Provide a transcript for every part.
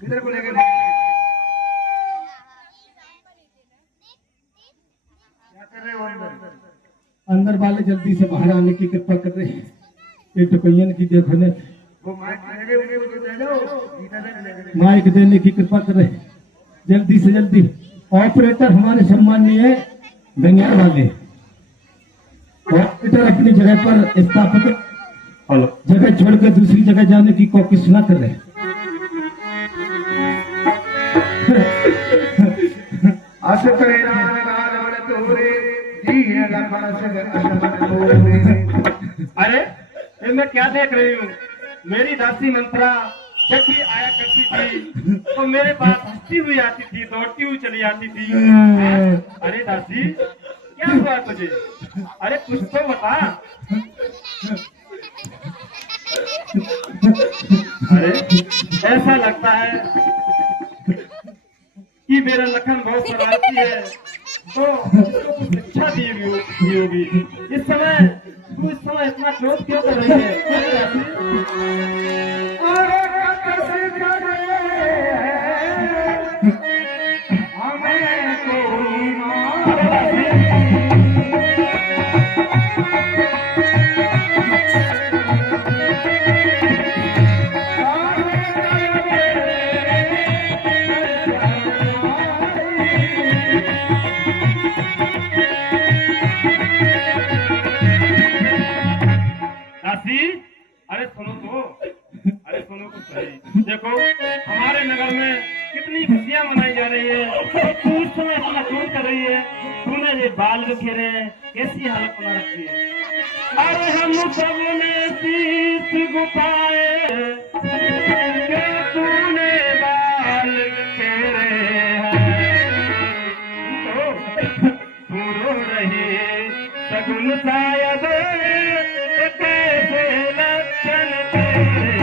किधर को लेकर अंदर वाले जल्दी से बाहर आने की कृपा कर रहे हैं। ये टुकैयन की देखो ने माइक देने की कृपा कर रहे हैं। जल्दी से जल्दी ऑपरेटर हमारे सम्मानीय गंगेर वाले ऑपरेटर अपनी जगह पर स्थापित जगह छोड़कर दूसरी जगह जाने की कोशिश न कर रहे। अरे ये मैं क्या देख रही हूँ? मेरी दासी मंत्रा जब भी आया करती थी तो मेरे पास हंसती हुई आती थी, दौड़ती हुई चली आती थी। अरे दासी क्या हुआ तुझे? अरे कुछ तो बता। अरे ऐसा लगता है कि मेरा लखन बहुत शरारती है, तो इसको कुछ शिक्षा दी होगी। इस समय इतना क्रोध क्यों कर रही है? अरे सुनो तो सही। देखो हमारे नगर में कितनी खुशियां मनाई जा रही है, तू उस समय इतना क्यों कर रही है? तूने ये बाल बिखेरे हैं, कैसी हालत बना रखी है? अरे हम सबने शीश गुफाए के तूने बाल बिखेरे हैं, तो तू रो रही सगुन शायद कैसे लक्षण तेरे हैं।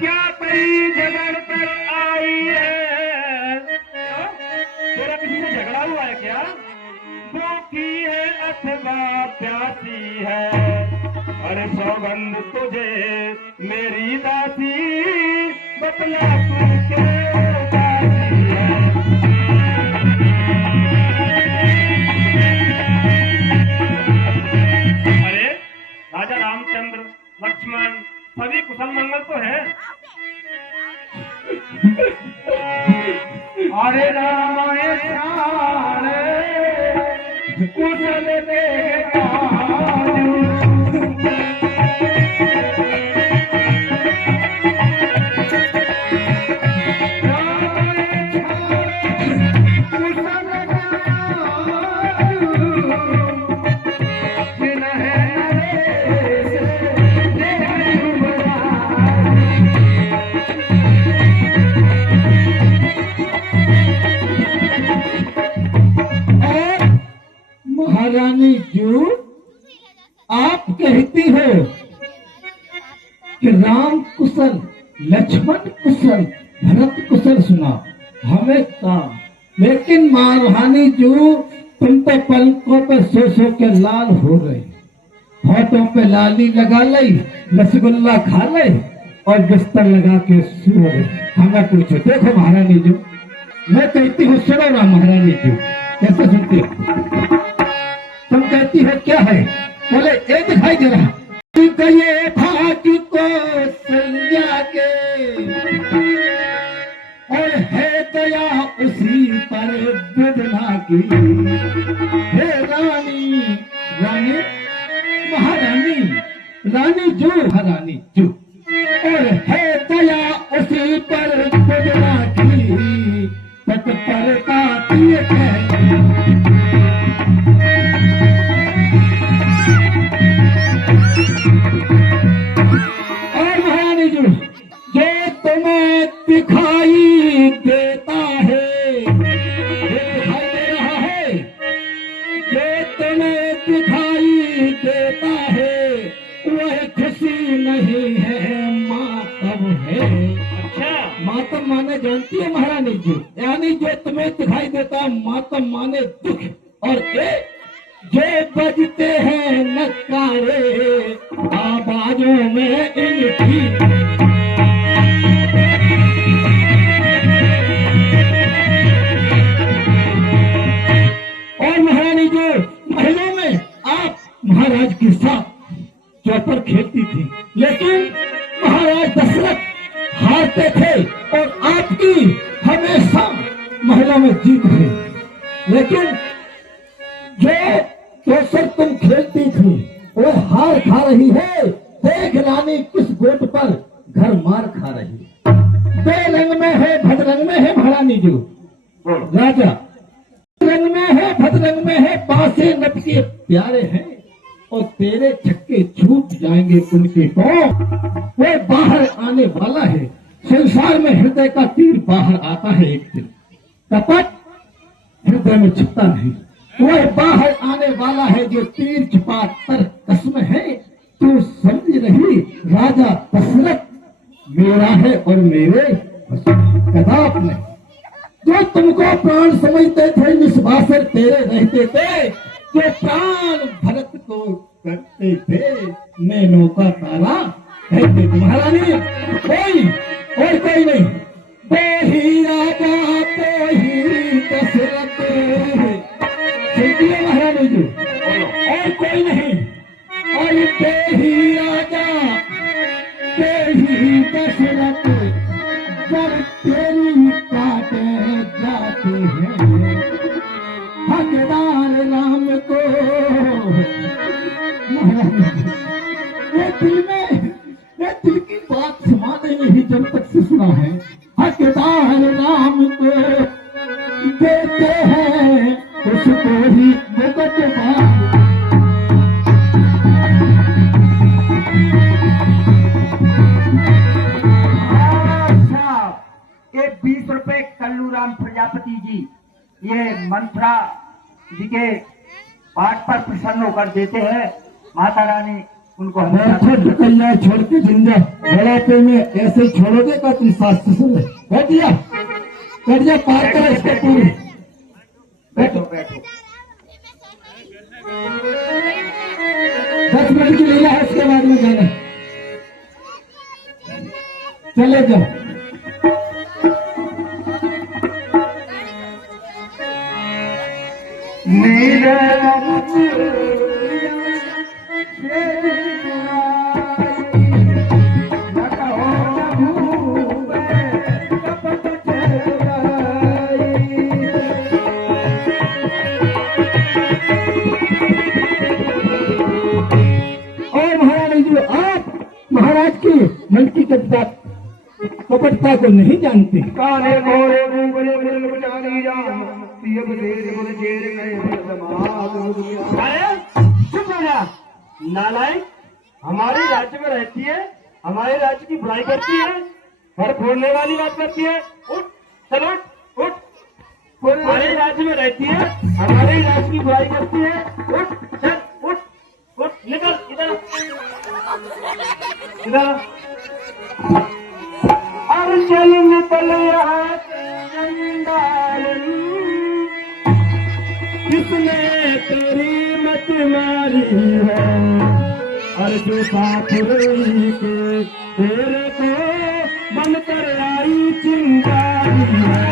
क्या कोई झगड़ कर आई है? तेरा किसी से झगड़ा हुआ है क्या? भूखी है अथवा प्यासी है, अरे सौगंध तुझे मेरी दासी, बतला तू क्यों दासी है? अरे राजा रामचंद्र लक्ष्मण सभी कुशल मंगल तो है। अरे रामायण कुशल महारानी जो आप कहती हो कि राम कुशल, लक्ष्मण कुशल, भरत कुशल सुना हमें काम, लेकिन महारानी जो तुम पे पलकों पे सो के लाल हो रहे, होठों पे लाली लगा ले, रसगुल्ला खा ले और बिस्तर लगा के सो रहे। हमें पूछो, देखो महारानी जो मैं कहती हूँ सुनो ना महारानी जो, कैसे सुनती हो? तुम कहती हो क्या है? बोले ये दिखाई दे रहा ये भाग्य को संज्ञा के, और है दया उसी पर बदला की। हे रानी रानी महारानी रानी जो महारानी जो, और है दया उसी पर बदला की, तत्परता है। और महारानी जो तुम्हें दिखाई देता है, ये दिखाई दे रहा है, ये तुम्हें दिखाई देता है वह खुशी नहीं है, मातम है। अच्छा, मातम माने जानती है महारानी जी, यानी जो तुम्हें दिखाई देता है मातम माने दुख। और एक जो बजते हैं नकारे आवाजों में इनकी, और महारानी जो महलों में आप महाराज के साथ चौपर खेलती थी, लेकिन महाराज दशरथ हारते थे और आपकी हमेशा महलों में जीत हुई। लेकिन जो दोसर तुम खेलती थी वो हार खा रही है। देख रानी किस गोट पर घर मार खा रही है। दो रंग में है भद्रंग में है महारानी जी, राजा रंग में है भद्रंग में है, बासे नट के प्यारे हैं और तेरे छक्के छूट जाएंगे उनके पांव। वो बाहर आने वाला है, संसार में हृदय का तीर बाहर आता है एक दिन, कपट हृदय में छुपता नहीं। वह बाहर आने वाला है जो तीर छुपा कर कसम है। तू समझ रही राजा दशरथ मेरा है और मेरे कदाप नहीं। जो तुमको प्राण समझते थे निस्वासर तेरे रहते थे, जो प्राण भरत को करते थे नैनों का तारा कहते थे। महारानी कोई और कोई नहीं, दो ही राजा दो ही दशरथ, सुनती है महारानी जी, और कोई नहीं। और दो ही राजा दो ही दशरथ जब तेरी काटे जाते हैं, हकदार राम को। ये दिल की बात समाने नहीं जब तक से सुना है। हकदार राम को देते हैं उसको ही मुकट बात। के 20 रुपए कल्लूराम प्रजापति जी ये मंत्रा जी के पाठ पर प्रसन्न होकर देते हैं। माता रानी उनको ढकैया छोड़ के जिंदा बड़ापे में ऐसे छोड़ोगे का तुम शास्त्र सुन बैठिया बैठिया पार करो इसके पूरी। बैठो बैठो। 10 मिनट की लीला है, उसके बाद में जाना चले जाओ। महाराज की मन की कपटता को नहीं जानते। काले घोड़े अरे चुप हो जा नालायक। हमारे राज्य में रहती है, हमारे राज्य की बुराई करती है, घर फोड़ने वाली बात करती है। उठ चलो उठ। हमारे राज्य में रहती है, हमारे राज्य की बुराई करती है। उठ चल उठ उठ निकल इधर इधर। अब चल निकल यहाँ किसने तेरी मत मारी है। और जो साथ रही के तेरे को बन कर आई चिंगारी है।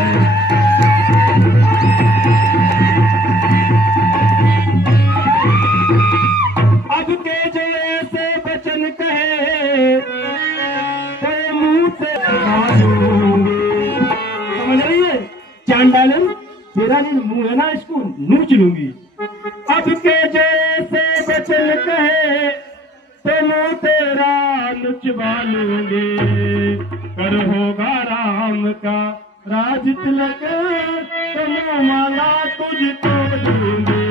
अब के जो ऐसे वचन कहे तो मुंह से समझ रही है चांडालन, तेरा नहीं मुंह है ना, इसको नोच लूंगी। अब के जो ऐसे वचन कहे तो मुंह तेरा नुचवा लूंगी। कर होगा राम का राज तिलक तो माला तुझको दूंगी।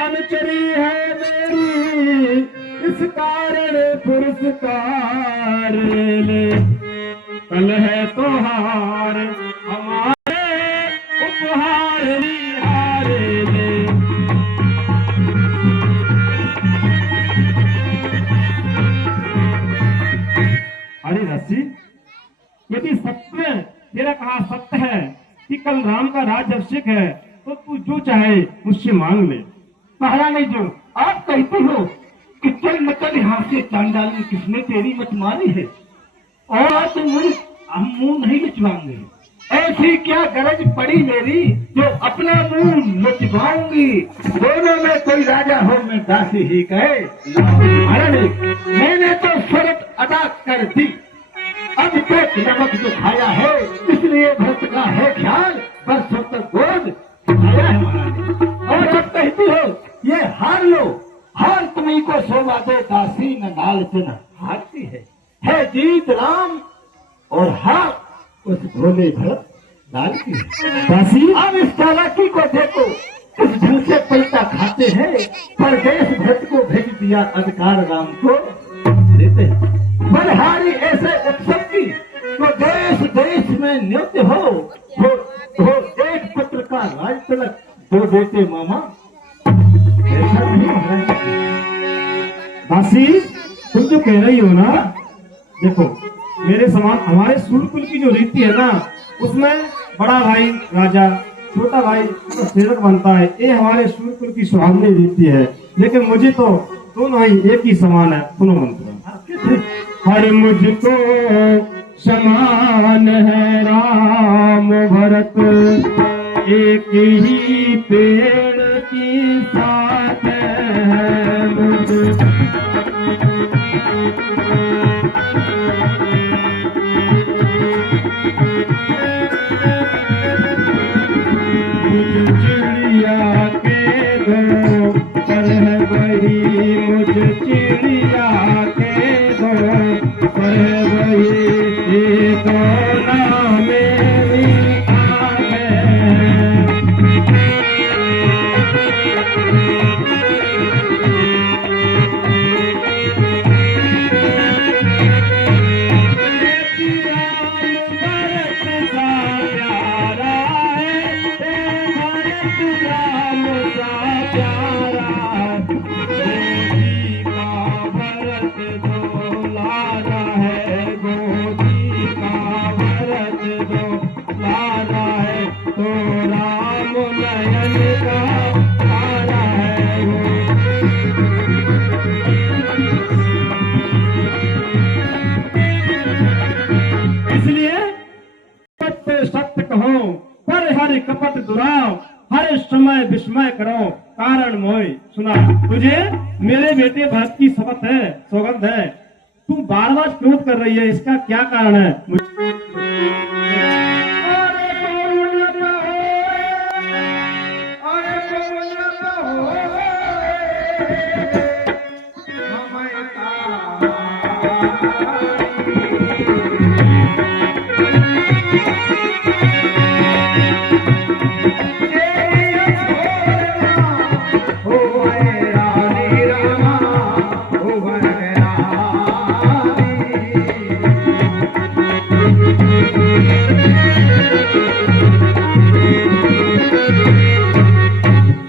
अनुचरी है मेरी इस कारण पुरस्कार ले, कल है तो हार हमारा। हारे ले। अरे रसी, यदि सत्य तेरा कहा सत्य है कि कल राम का राज अभिषेक है, तो तू जो चाहे मुझसे मांग ले। महारानी जो आप कहती हो कि चल निकल यहाँ से, चांडाल में किसने तेरी मत मारी है, और आज हम मुंह नहीं लुचवाएंगे। ऐसी क्या गरज पड़ी मेरी जो अपना मुंह लुचवाऊंगी। दोनों में कोई राजा हो मैं दासी ही कहे। महारानी, मैंने तो शर्त अदा कर दी, अब तक नमक जो खाया है इसलिए भरत का है ख्याल, बरसों तक गोद खाया है महारानी। और अब कहती हो ये हार लो, हार तुम्ही को शोभा दे दासी, न लालच न हारती है जीत राम और हार उस भोले भरत लाल की है। दासी, अब इस चालाकी को देखो, इस ढंग से पैसा खाते हैं, परदेश भरत को भेज दिया, अधिकार राम को देते हैं। बलहारी ऐसे उत्सव की तो देश देश में नृत्य हो एक पुत्र का राज तिलक, दो बेटे मामा, ऐसा नहीं महाराज। दासी, तुम जो कह रही हो ना, देखो मेरे समान हमारे सूर्यकुल की जो रीति है ना, उसमें बड़ा भाई राजा, छोटा भाई तो सेवक बनता है, ये हमारे सूर्यकुल की सुहावनी रीति है। लेकिन मुझे तो दोनों ही एक ही समान है। सुनो मंत्र, हर मुझको समान है राम भरत, एक ही पेड़ की साथ है मुझ। चिड़िया के दो पर है वही, मुझ चिड़िया के दो पर है वही, एक नाम मेरी आग है। सत्य कहो पर हरि कपट दुराव, हर समय विस्मय करो कारण मोह। सुना, तुझे मेरे बेटे भरत की शपथ है, सौगंध है, तू बार बार क्रोध कर रही है, इसका क्या कारण है?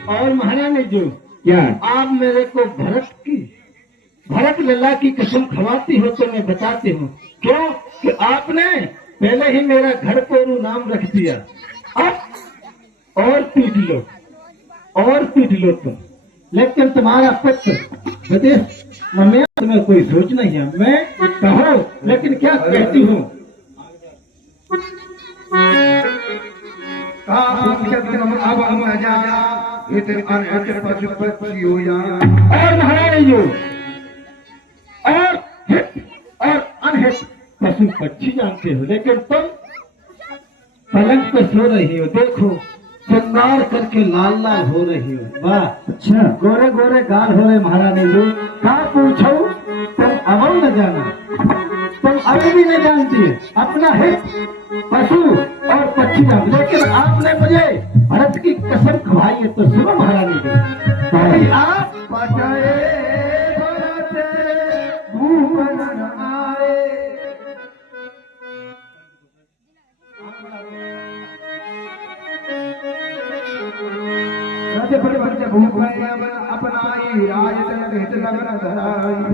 और महारानी जो क्या आप मेरे को भरत लल्ला की कसम खवाती हो तो मैं बताती हूँ क्यों कि आपने पहले ही मेरा घर कोरू नाम रख दिया, अब और पीट लो तुम। लेकिन तुम्हारा पुत्र विदेश में तुम्हें कोई सोच नहीं है, मैं कहो लेकिन क्या कहती हूँ। और महारानी जो और अनहित पशु पक्षी जानते हो, लेकिन तुम पलंग पे सो रही हो, देखो श्रृंगार करके लाल लाल हो रही हो। वाह, अच्छा गोरे गोरे गाल हो रहे महारानी जो। कहा पूछो तुम अवल न जाना, तुम अभी भी नहीं जानती है अपना हित पशु और पक्षी नाम। लेकिन आपने मुझे भरत की कसम खवाई है, तो सुनो महारानी जी, आप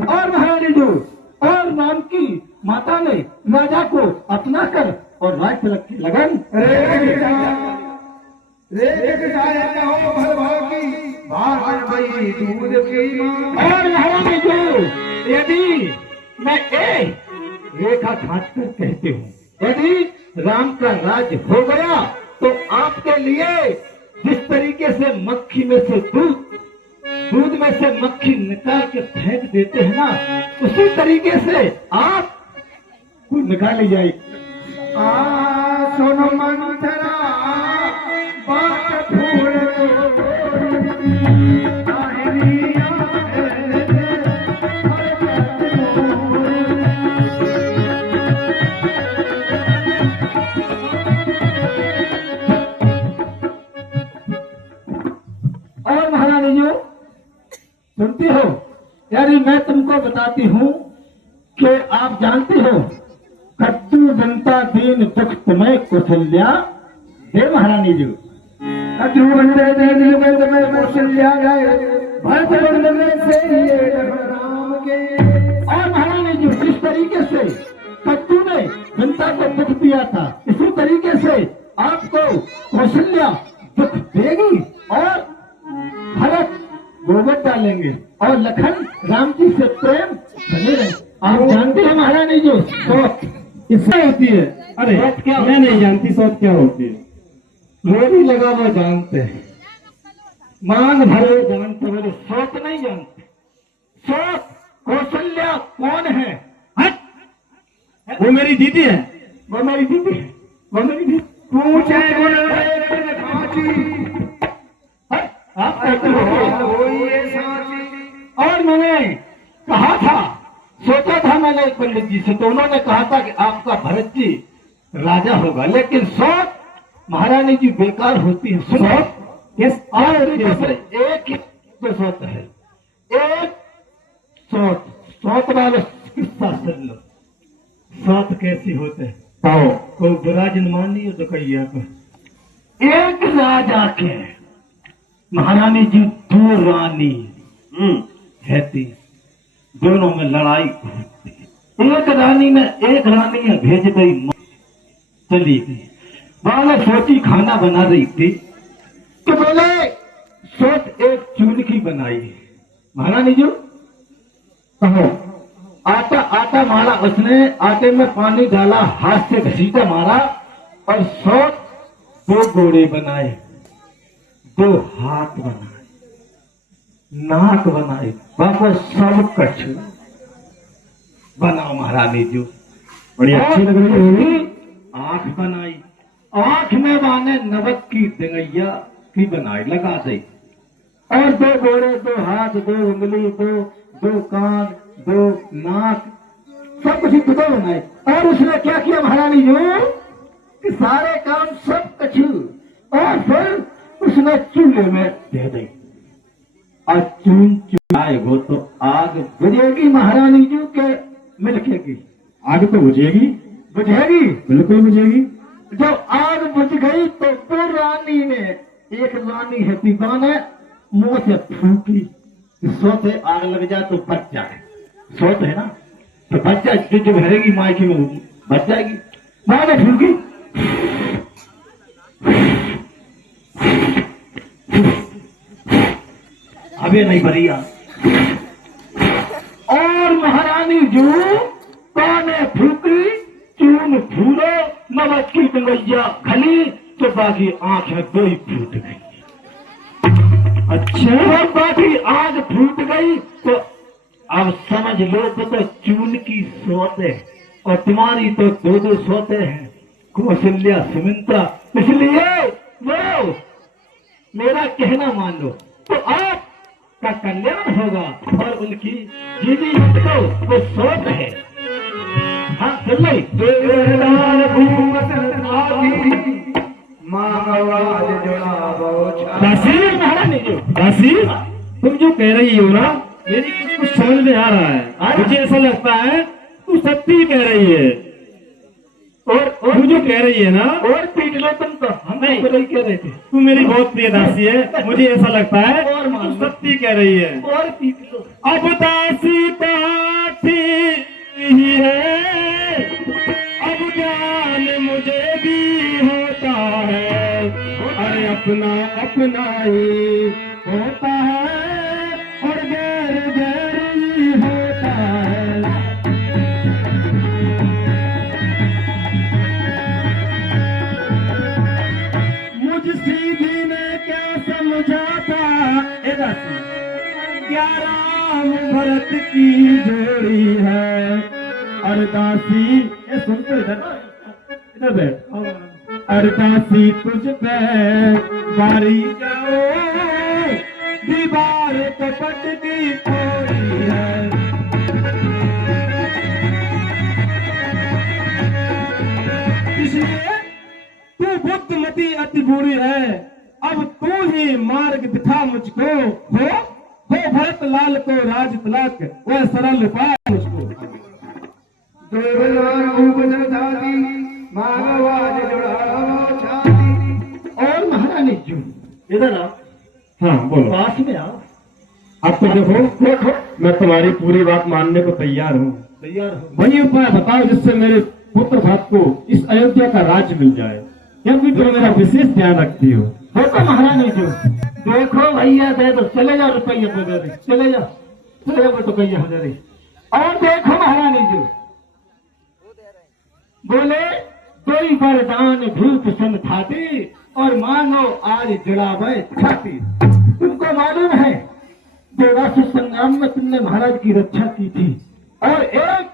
और महारानी जो और राम की माता ने राजा को अपना कर और राज तिलक की लगन और महारानी जो यदि मैं एक रेखा खींचकर कहती हूँ, यदि राम का राज हो गया तो आपके लिए जिस तरीके से मक्खी में से दूध में से मक्खी निकाल के फेंक देते हैं ना, उसी तरीके से आप को निकाली जाएगी। सोनो मंथरा बात फूल और महारानी जी सुनती हो, यानी मैं तुमको बताती हूँ कि आप जानती हो कद्दू जनता दीन दुख तुम्हें कौशल्या दे महारानी जी। कद्दू बनते तुम्हें कौशल्या और महारानी जी जिस तरीके से कद्दू ने जनता को दुख दिया था, इसी तरीके से आपको कौशल्या दुख देगी और भरत गोबर डालेंगे और लखन राम जी से प्रेम बने रहे। आप जानते हैं महारानी जो सोच इससे होती है। अरे क्या मैं नहीं जानती सोच क्या होती है। रोटी लगा वो जानते हैं, मान भरे जानते, बोले सोच नहीं जानते। सोच कौशल्या कौन है? हट! वो मेरी दीदी है। वो मेरी दीदी है, वो मेरी दीदी। पूछे आप कहते हो और मैंने कहा था, सोचा था मैंने पंडित जी से, तो उन्होंने कहा था कि आपका भरत जी राजा होगा, लेकिन सोच महारानी जी बेकार होती है। सोच यस और एक ही तो सोच है, एक सोच वाले किस्सा सुन लो। सोच कैसी होते हैं कोई बुरा जन मानी तो कहिया को। एक राजा के महारानी जी दो रानी रहती, दोनों में लड़ाई होती। एक रानी ने भेज गई, चली गई। बाला सोची खाना बना रही थी तो बोले सोच एक चून की बनाई। महारानी जी कहो आटा मारा, उसने आटे में पानी डाला, हाथ से घसीटा मारा और सोच दो गोड़े बनाए, दो हाथ बनाए, नाक बनाए, वापस सब कछु बनाओ महारानी जी। बड़ी अच्छी लग रही है। आंख बनाई, आंख में माने नवक की दंगैया की बनाई, लगा दी। और दो गोड़े, दो हाथ, दो उंगली, दो कान, दो नाक, सब कुछ दो बनाए। और उसने क्या किया महारानी जी कि सारे काम सब कछु, और फिर उसने चूल्हे में दे दी और चून चुनाएगो तो आग बुझेगी महारानी जी के मिलखेगी। आग तो बुझेगी, बुझेगी, बिल्कुल बुझेगी। जब आग बुझ गई तो दो रानी ने, एक रानी है दीवाने, मुंह से फूकी, सोते आग लग जाए तो बच जाए, सोत है ना तो बच जाए, जो भरेगी मायके में बच जाएगी। माँ ने फूकी, अबे नहीं भरिया। और महारानी जो पाने फूकी, चून फूलो, नमक की गंगैया खली तो बाकी आंखें दो ही फूट गई। अच्छा, बाकी आग फूट गई तो अब समझ लो तो चून की सोते और तुम्हारी तो दो सोते हैं, कौशल्या सुमित्रा। इसलिए वो मेरा कहना मान लो तो आपका कल्याण होगा और उनकी जीजी को वो सोच है। हाँ सुन ली महारानी जी, दासी तुम जो कह रही हो ना, मेरी कुछ समझ में आ रहा है। मुझे ऐसा लगता है तू सत्य कह रही है। और तू जो कह रही है ना, और पीट लो तुम तो। हमें नहीं तो नहीं कह रहे थे। तू मेरी बहुत प्रिय दासी है, मुझे ऐसा लगता है और मान तू लो। सत्य कह रही है। और पीट लो। अब दासी पाठी ही है, अब ज्ञान मुझे भी होता है, अरे अपना अपना ही होता है और गैर गैर ही होता है। मुझ सीधी ने क्या समझा था ए दासी, क्या राम भरत की जोड़ी है, अरदासी ये सुनते इधर बैठ, अरदासी तुझ पे बारी जाओ, दीवार कपट की थोड़ी है। इसलिए तू बुद्धिमती अति बुरी है, अब तू ही मार्ग दिखा मुझको, हो भरत लाल को राज तिलक, वह सरल उपाय मुझको। और महारानी जी इधर आओ, हाँ बोलो। पास में आओ। अब तो देखो मैं तुम्हारी पूरी बात मानने को तैयार हूँ। तैयार हो। वही उपाय बताओ जिससे मेरे पुत्र भरत को इस अयोध्या का राज्य मिल जाए, क्योंकि तुम मेरा विशेष ध्यान रखती हो। देखो महारानी जी, देखो भैया दे दो, चले जाओ रुपये को दे दे, चले जाओ रुपया हो जाए। और देखो महारानी जी बोले, कोई वरदान भूत सन खाती और मानो आज जड़ावे छाती। तुमको मालूम है देवासुर संग्राम में तुमने महाराज की रक्षा की थी, और एक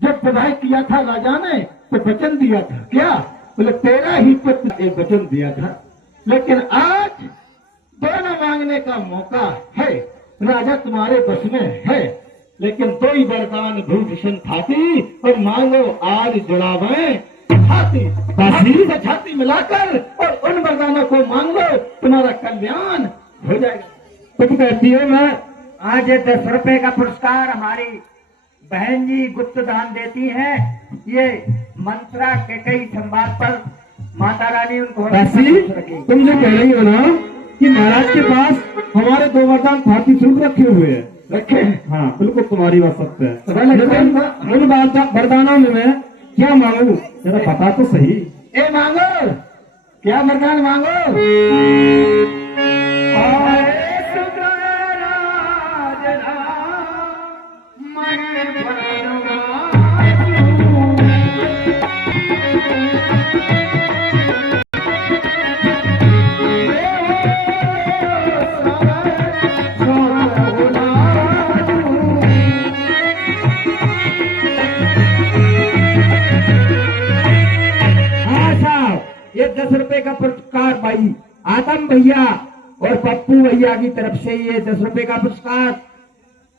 जब विदाई किया था राजा ने तो वचन दिया था, क्या बोले तेरा ही पुत्र एक वचन दिया था, लेकिन आज दोनों मांगने का मौका है, राजा तुम्हारे बस में है, लेकिन दो ही वरदान भूभूषण खाती और मांगो आज जुड़ावे छाती से छाती मिलाकर, और उन वरदानों को मांग लो, तुम्हारा कल्याण हो जाएगा। तुम कहती हो मैं आज ये 10 रुपए का पुरस्कार हमारी बहन जी गुप्त दान देती हैं। ये मंत्रा के कई संवाद पर माता रानी उनको दासी, तुम जो कह रही हो ना कि महाराज के पास हमारे 2 वरदान फाकी सूट रखे हुए हैं, रखे हैं। हाँ बिल्कुल तुम्हारी बात सत्य है। लेकिन उन वरदानों में मैं क्या मांगू जरा बता तो सही। ए मांगो, क्या वरदान मांगो? ये 10 रुपए का पुरस्कार भाई आदम भैया और पप्पू भैया की तरफ से ये 10 रुपए का पुरस्कार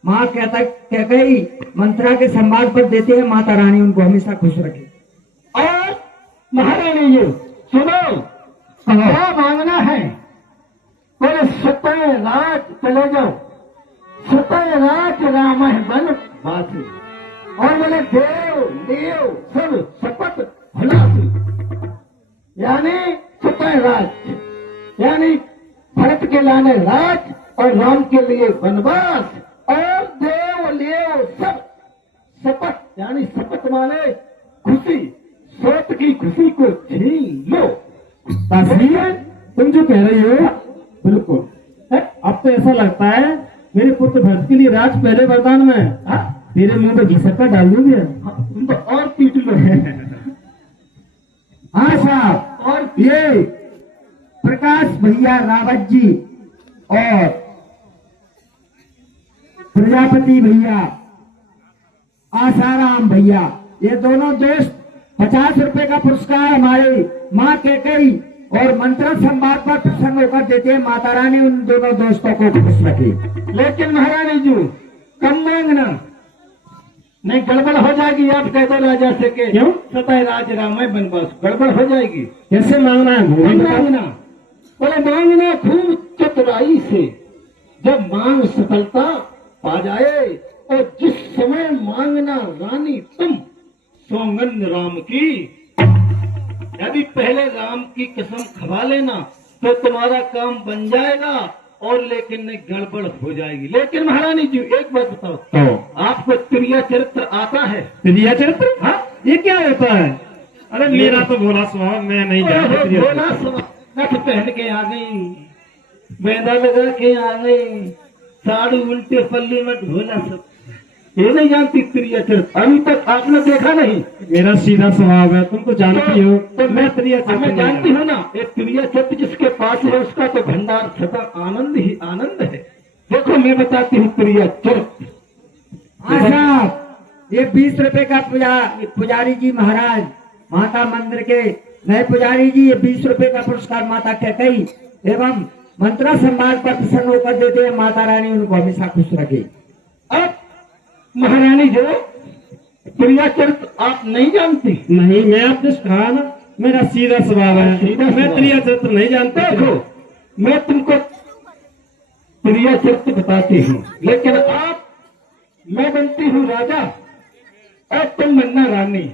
माँ कह गई मंत्रा के संवाद पर देते हैं, माता रानी उनको हमेशा खुश रखे। और महारानी जी सुनो, क्या मांगना है? बोले सतय राज चले जाओ, सतय राज राम बन बासी, और बोले देव देव सब शपथ भलासी, यानी सतय राज यानी भरत के लाने राज और राम के लिए वनवास, और देव लेव सब शपथ यानी शपथ माने खुशी, सोच की खुशी को छीन लो। तस्वीर तुम जो कह रही हो बिल्कुल है? अब तो ऐसा लगता है मेरे पुत्र भरत के लिए राज पहले वरदान में है। तेरे मुंह में घिसका डाल दूंगे। तुम तो और पीट लो। हाँ साहब, और ये प्रकाश भैया रावत जी और प्रजापति भैया आसाराम भैया, ये दोनों दोस्त 50 रुपए का पुरस्कार हमारे माँ कैकेयी और मंत्र संवाद पर प्रसन्न होकर देते हैं। माता रानी उन दोनों दोस्तों को खुश रखे। लेकिन महारानी जी कम मांगना, नहीं गड़बड़ हो जाएगी। आप कह दो राजा से के क्यों? सतय राज रामय बनवास, गड़बड़ हो जाएगी। कैसे मांगना है? कम मांगना, बोले मांगना खूब चतुराई से, जब मांग सफलता पा जाए, और जिस समय मांगना रानी तुम सौगंध राम की, यदि पहले राम की कसम खवा लेना तो तुम्हारा काम बन जाएगा, और लेकिन नहीं गड़बड़ हो जाएगी। लेकिन महारानी जी एक बात बताओ, तो आपको त्रिया चरित्र आता है? प्रिया चरित्र, हाँ? ये क्या होता है? अरे मेरा तो भोला स्वभाव, मैं नहीं जानता प्रिया भोला चरित्र। सवा नथ पहन के आ गई, बेंदा लगा के आ गई, साड़ी उल्टे पल्ले में ढोला सब, ये नहीं जानती प्रिया चरित्र? अभी तक आपने देखा नहीं? मेरा सीधा स्वभाव है, तुम तो जानती हो। तो मैं प्रिया चरित्र मैं नहीं जानती हूँ ना, एक प्रिया चरित्र जिसके पास है उसका तो भंडार सदा आनंद ही आनंद है। देखो मैं बताती हूँ प्रिया चरित्र। हाँ साहब, ये 20 रुपए का पुजारी जी महाराज माता मंदिर के नए पुजारी जी, ये 20 रुपए का पुरस्कार माता कैकई एवं मंत्रा संवाद पर प्रसन्न होकर देते हैं। माता रानी उनको हमेशा खुश रखे। अब महारानी जो प्रिया चरित्र आप नहीं जानती? नहीं, मैं आपने कहा ना मेरा सीधा स्वभाव है, सीधा मैं स्वभाव। प्रिया चरित्र नहीं जानता। देखो मैं तुमको प्रिया चरित्र बताती हूँ, लेकिन आप, मैं बनती हूँ राजा और तुम बनना रानी,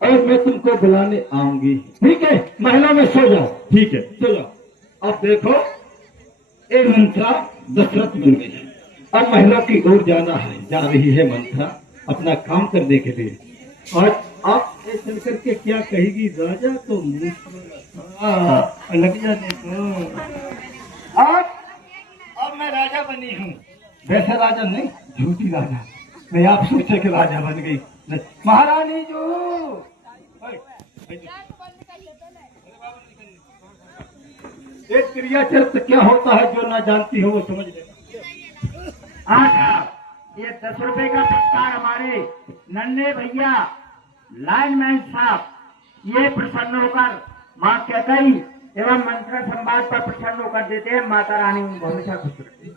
और मैं तुमको बुलाने आऊंगी। ठीक है? महलों में सो जाओ। ठीक है। सो जाओ। अब देखो ये मंत्रा दशरथ बन गई है, अब महलों की ओर जाना है, जा रही है मंत्रा अपना काम करने के लिए। और अब ये चल करके क्या कहेगी, राजा तो मुंह लग जाने को। अब मैं राजा बनी हूँ, वैसे राजा नहीं, झूठी राजा। मैं आप सोचे कि राजा बन गई। महारानी जो एक क्रिया चरित्र क्या होता है जो ना जानती हो वो समझ लेना। हाँ साहब, ये 10 रुपए का पुरस्कार हमारे नन्हे भैया लाइनमैन साहब, ये प्रसन्न होकर माँ कैकई एवं मंत्र संवाद पर प्रसन्न होकर देते हैं। माता रानी उनको हमेशा खुश रखती है।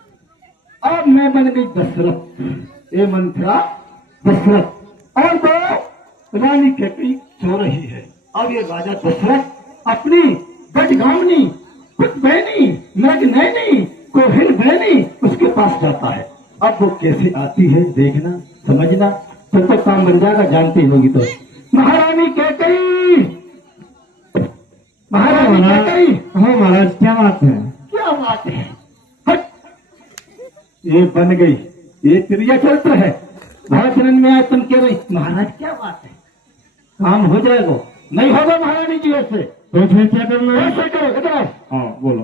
अब मैं बन गई दशरथ, ये मंत्रा दशरथ, और दो रानी कैकई सो रही है। अब ये राजा दशरथ अपनी गजगामनी कुछ बहनी नैनी कोहिल बहनी उसके पास जाता है। अब वो कैसे आती है देखना समझना, तो काम बन जाएगा, जानती होगी तो। महारानी कैकई, महारानी कैकई। हाँ महाराज, क्या बात है? क्या बात है? हट! ये बन गई, ये प्रिया चरित्र है। भाषण में आज तुम कह रही महाराज क्या बात है, काम हो जाएगा? नहीं होगा महारानी जी ऐसे। तो फिर क्या करना है? ऐसे करो, इधर आओ। हाँ बोलो।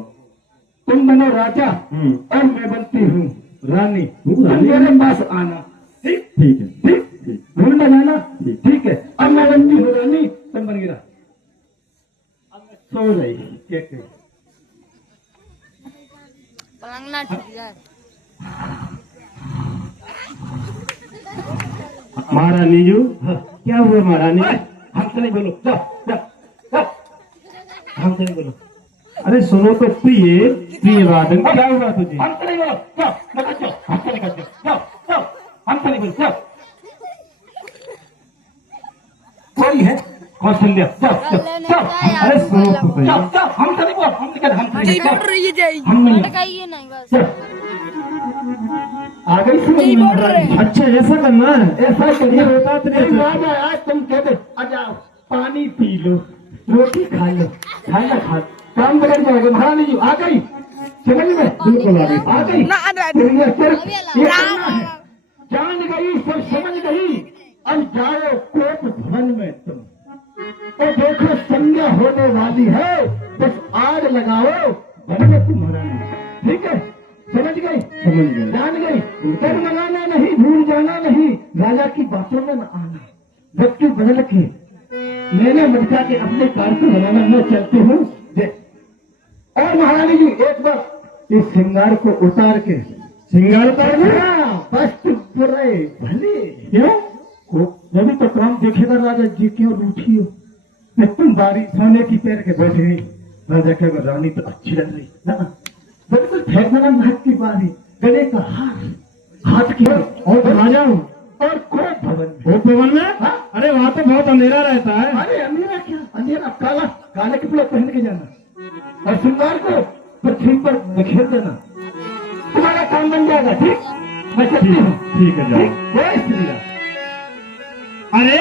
तुम बनो राजा और मैं बनती हूँ रानी। तुम मेरे पास आना। ठीक ठीक है। ठीक, भूल न जाना। ठीक है? अब मैं बनती हूँ रानी, तुम बन गिरा। अब मैं सो रही क्या कही? पलंग ना टूट जाए। महारानी जी, क्या हुआ महारानी? हमसे नहीं बोलो, जाओ जाओ जाओ, हमसे नहीं बोलो। अरे सुनो तो, प्रिय वादन, क्या हुआ तुझे? हमसे नहीं बोलो, जाओ निकल जाओ, हमसे निकल जाओ, जाओ जाओ, हमसे नहीं बोलो, जाओ। कोई है कौशल्या, जाओ जाओ जाओ, अरे सुनो तो सही। जाओ जाओ, हमसे नहीं बोलो, हमसे निकल, हमसे नहीं बोल बोलो, रही है हम नहीं अटकाइए नहीं बस। जाओ। आ गई समझ नहीं में बोल रहे। महारानी? अच्छा ऐसा करना है? ऐसा करिए होता तो नहीं। राजा आज तुम कहते आ जाओ, पानी पी लो, रोटी खा लो, खाना खा लो, काम बिगड़ जाएगा। महारानी जी आ गई समझ में? बिल्कुल आ गई। आ गई। ना, ना, प्रिया चरित्र ये राम, करना है। जान गई, सब समझ गई। अब जाओ कोट भवन में तुम, और देखो संज्ञा होने वाली है, बस आग लगाओ, बन गए तुम महारानी। ठीक है? समझ गई? समझ गए। जान गई? डर लगाना नहीं, भूल जाना नहीं, राजा की बातों में न आना। व्यक्ति बदल के मैंने मटका के अपने कार्य को बनाना, मैं चलती हूँ। और महारानी जी एक बार इस श्रृंगार को उतार के, सिंगार उतार दे? वस्त्र बुरे भले क्यों? यदि तो काम देखेगा राजा जी क्यों रूठी हो, मैं तुम बारी सोने की पैर के बैठे गई। राजा कहेगा रानी तो अच्छी लग रही ना, बिल्कुल फेंकना नाक की बारी, गले का हाथ की और तो राजा हूँ। और कोट भवन में। वो भवन में? हाँ? अरे वहाँ तो बहुत अंधेरा रहता है। अरे अंधेरा क्या, अंधेरा काला, काले कपड़े पहन के जाना और श्रृंगार को पृथ्वी पर बिखेर देना, तुम्हारा काम बन जाएगा। ठीक? मैं चलती हूँ। ठीक है, जाओ। ठीक? जय श्री राम। अरे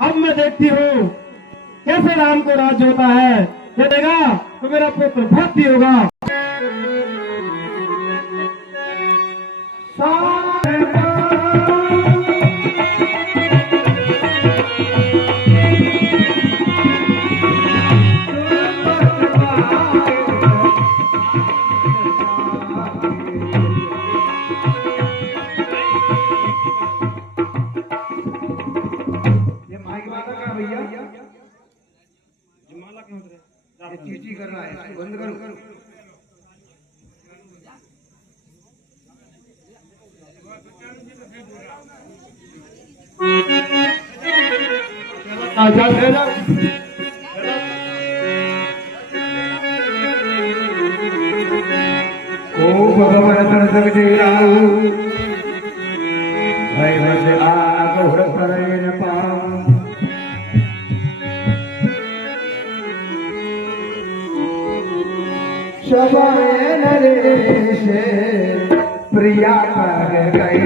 अब मैं देखती हूँ कैसे राम को राज्य होता है, ये देगा तो मेरा पुत्र भक्ति होगा। चीटी कर रहा है, इसको बंद करो। ओ भगवान तेरा भाई बस आग करे न पाऊं शबे नरेश प्रिया कर गई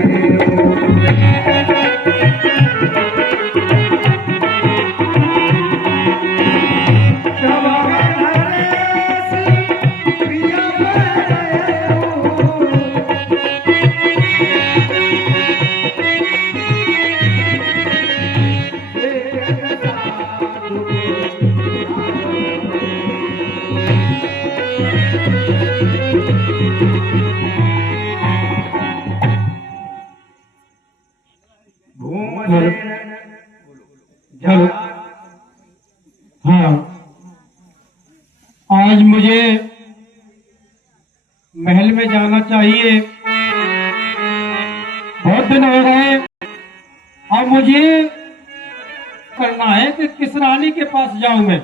हाँ, आज मुझे महल में जाना चाहिए, बहुत दिन हो गए। अब मुझे करना है कि किस रानी के पास जाऊं मैं।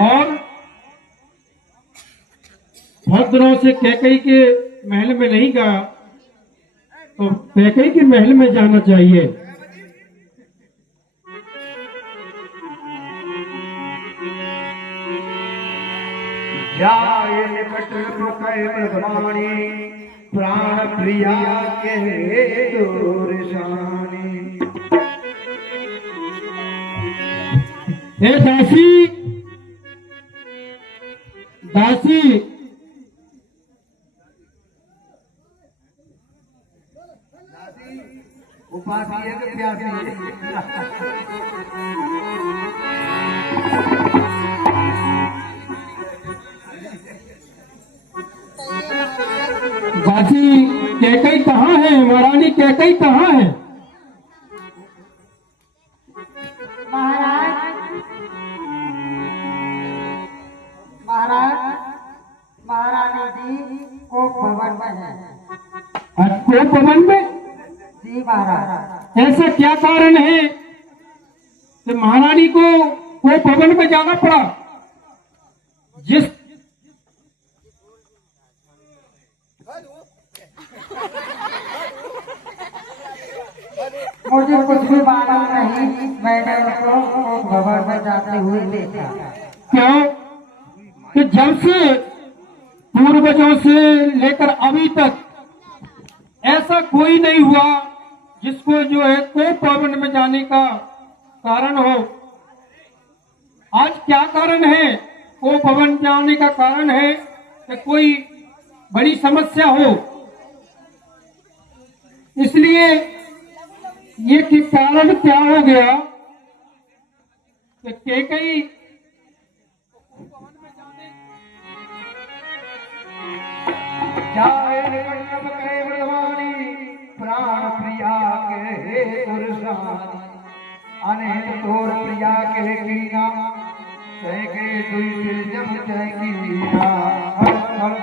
और बहुत दिनों से कैकेयी के महल में नहीं गया, तो कैकेयी के महल में जाना चाहिए। जाए निकट प्रकटवाणी प्राण प्रिया के दूरशानी। हे दासी, दासी, उपासी है कि प्यासी है? दासी, कैकेयी कहाँ है? महारानी कैकेयी कहाँ है? महारानी जी को भवन में है। को भवन में? जी महाराज। ऐसा क्या कारण है कि महारानी को भवन में जाना पड़ा? जिस मुझे कुछ भी मालूम नहीं, मैंने उनको भवन में जाते हुए देखा। क्यों कि जब से पूर्वजों से लेकर अभी तक ऐसा कोई नहीं हुआ जिसको जो है को भवन में जाने का कारण हो। आज क्या कारण है? को भवन जाने का कारण है कि कोई बड़ी समस्या हो, इसलिए ये कि कारण क्या हो गया कि कैकेयी जाए निकट प्रकटवाणी प्राण प्रिया के दूरशानी। अनेक तोर प्रिया के कीना कह के दुई दिल जम जाएगी मीना। हर हर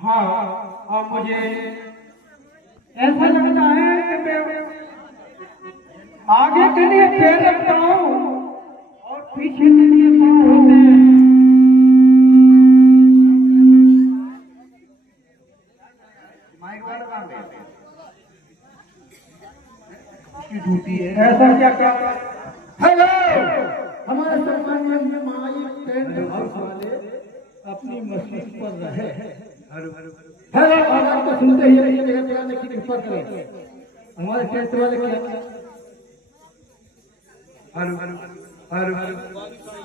हाँ, अब मुझे ऐसा लगता है कि मैं आगे के लिए पैर रखता हूँ और पीछे के लिए पाँव होते हैं। ऐसा क्या क्या? हेलो, हमारे सम्मानीय माई टेंट हाउस वाले अपनी मशीन पर रहे। हेलो, आवाज को सुनते ही अपनी जगह पे आने की कृपा करें। हमारे टेंट वाले क्या?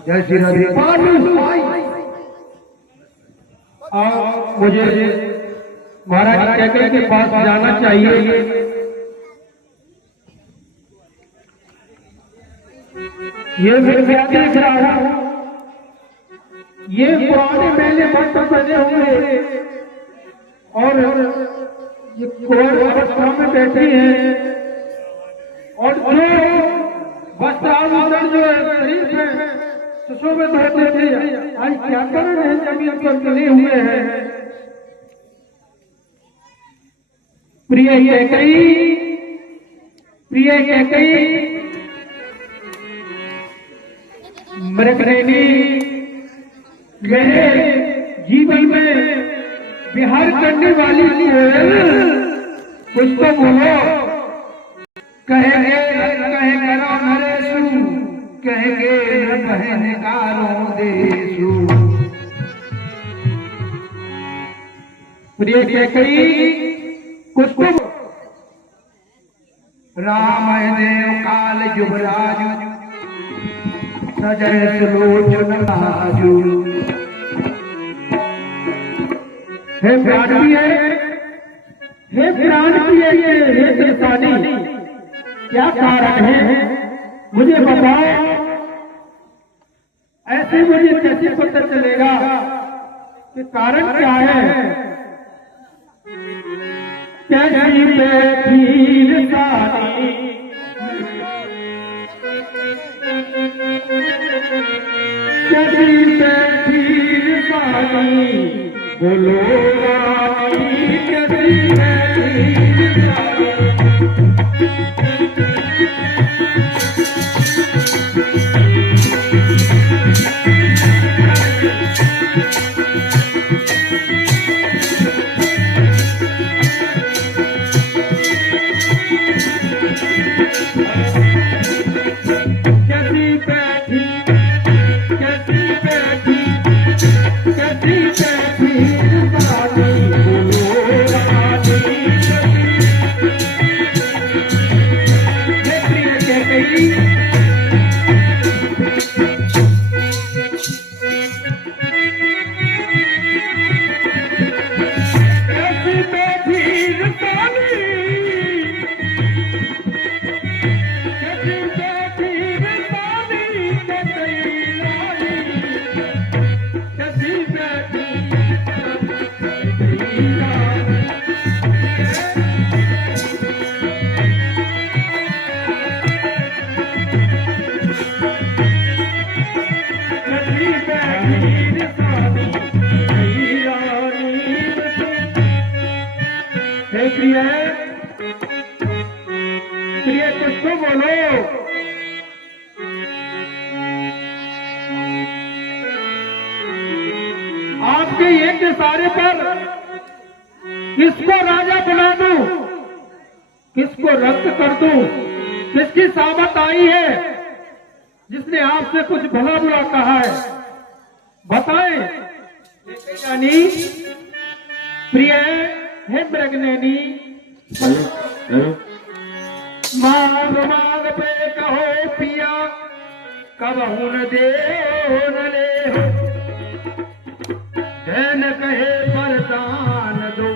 जय श्री राधे। और मुझे महाराज कैकई के पास जाना चाहिए। ये मैं क्या देख रहा हूँ? ये पुराने मेले वस्त्र बने हुए और ये कोर अवस्था में बैठी है और जो वस्त्राभूषण जो शरीर में सुशोभित होते थे, आज क्या कर रहे हैं? जमीन पर गिरे हुए हैं। प्रिय कैकई, प्रिय कैकई, मृगनयनी, मेरे जीवन में विहार करने वाली कुछ तो बोलो। कहेंगे कहे करो नरेशु, कहेंगे बहन कारो देशु। प्रिय कैकई, कुछ तो राम देव काल युवराज सजय सुलोचन लाजू। हे प्राण प्रिय, हे प्राण प्रिय, हे त्रिपाठी, क्या कारण है मुझे बताओ। ऐसे मुझे कैसे पता चलेगा कि कारण क्या है? कैसी बैठी सारी, कैसी बैठी सारी, बोलो रानी, कैसी बैठी सारी। प्रिय कुछ तो बोलो। आपके एक इशारे पर किसको राजा बना दूं, किसको रक्त कर दूं, किसकी सामत आई है जिसने आपसे कुछ भला बुरा कहा है? बताएं। यानी प्रिय है मृगनयनी, मांग मांग पे कहो पिया, कब हुन दे न ले, धन कहे वरदान दो,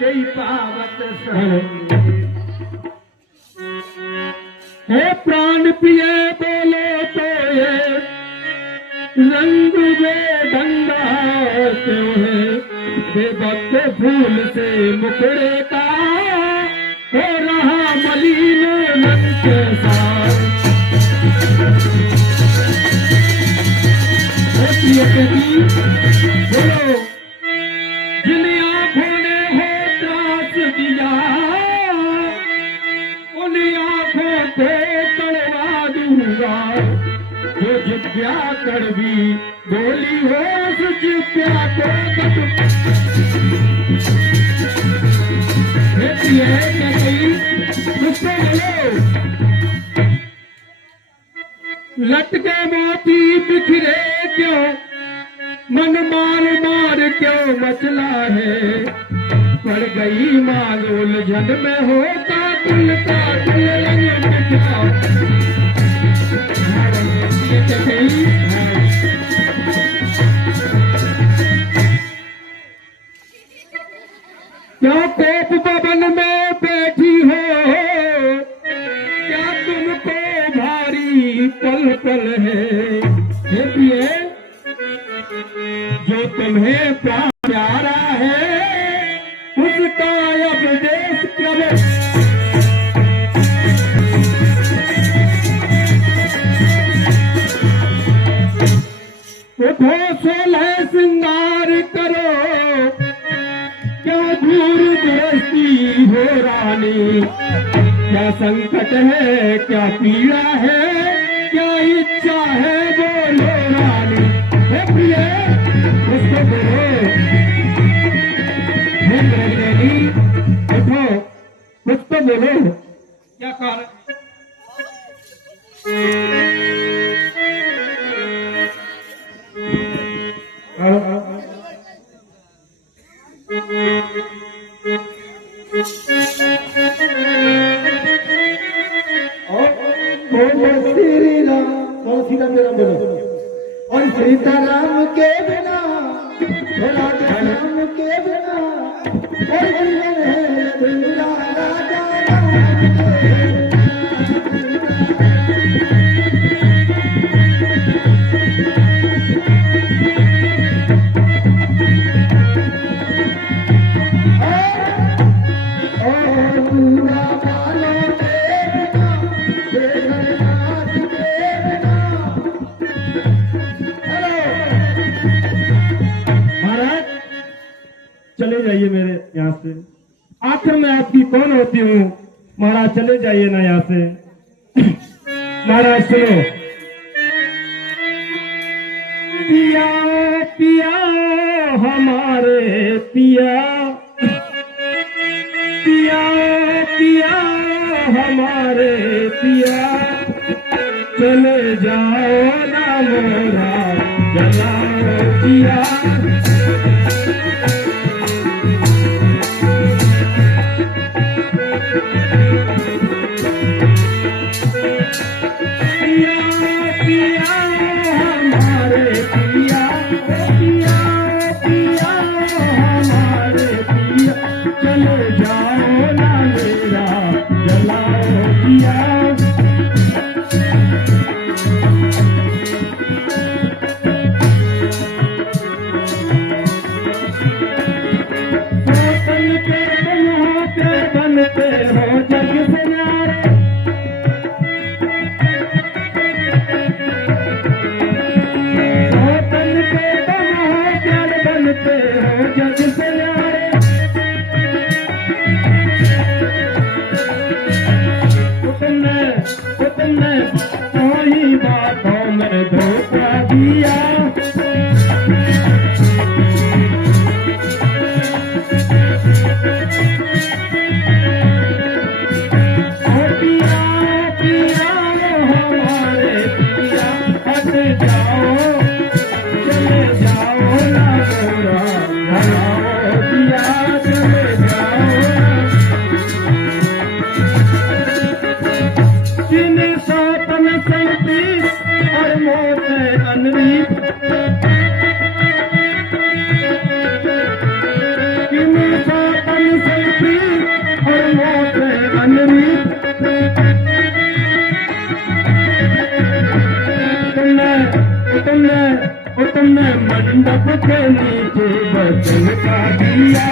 कई पावत सहे। हे प्राण प्रिय बोलो तो ये रंग वे ढंगा क्यों है, बेवक्त फूल से मुखड़े का हो रहा मलिन मन के साथ। बोलो, जिन आंखों ने हो त्रास दिया, उन आंखों को तड़वा दूंगा, जो जिज्ञा कर भी बोली हो, उस जिज्ञा को लटके मोती बिखरे क्यों, मन मार मार क्यों मचला है, पड़ गई मांग उलझन में होता दिल का दिल रंग बिखरा। क्या कोप भवन में बैठी हो, क्या तुमको भारी पल पल है, देखिए जो तुम्हें प्यारा है उसका अब देश करो। उठो सोलह श्रृंगार करो, क्या दूर गृहस्थी हो रानी, क्या संकट है क्या पीड़ा है, क्या इच्छा है बोलो रानी। हे प्रिय उसको बोलो, हे रंगरेली उठो कुछ तो बोलो, क्या कारण। श्री राम और सीताराम बोलो, और सीताराम के बिना भोला के राम के बिना और जीवन है अधूरा, राजा राम के चले जाइए मेरे यहाँ से, आखिर मैं आपकी कौन होती हूँ महाराज, चले जाइए ना यहाँ से। महाराज सुनो, पिया पिया हमारे पिया, पिया पिया हमारे पिया, चले जाओ ना मोरा जलाओ पिया। तुमने मंडप के नीचे बचन का दिया,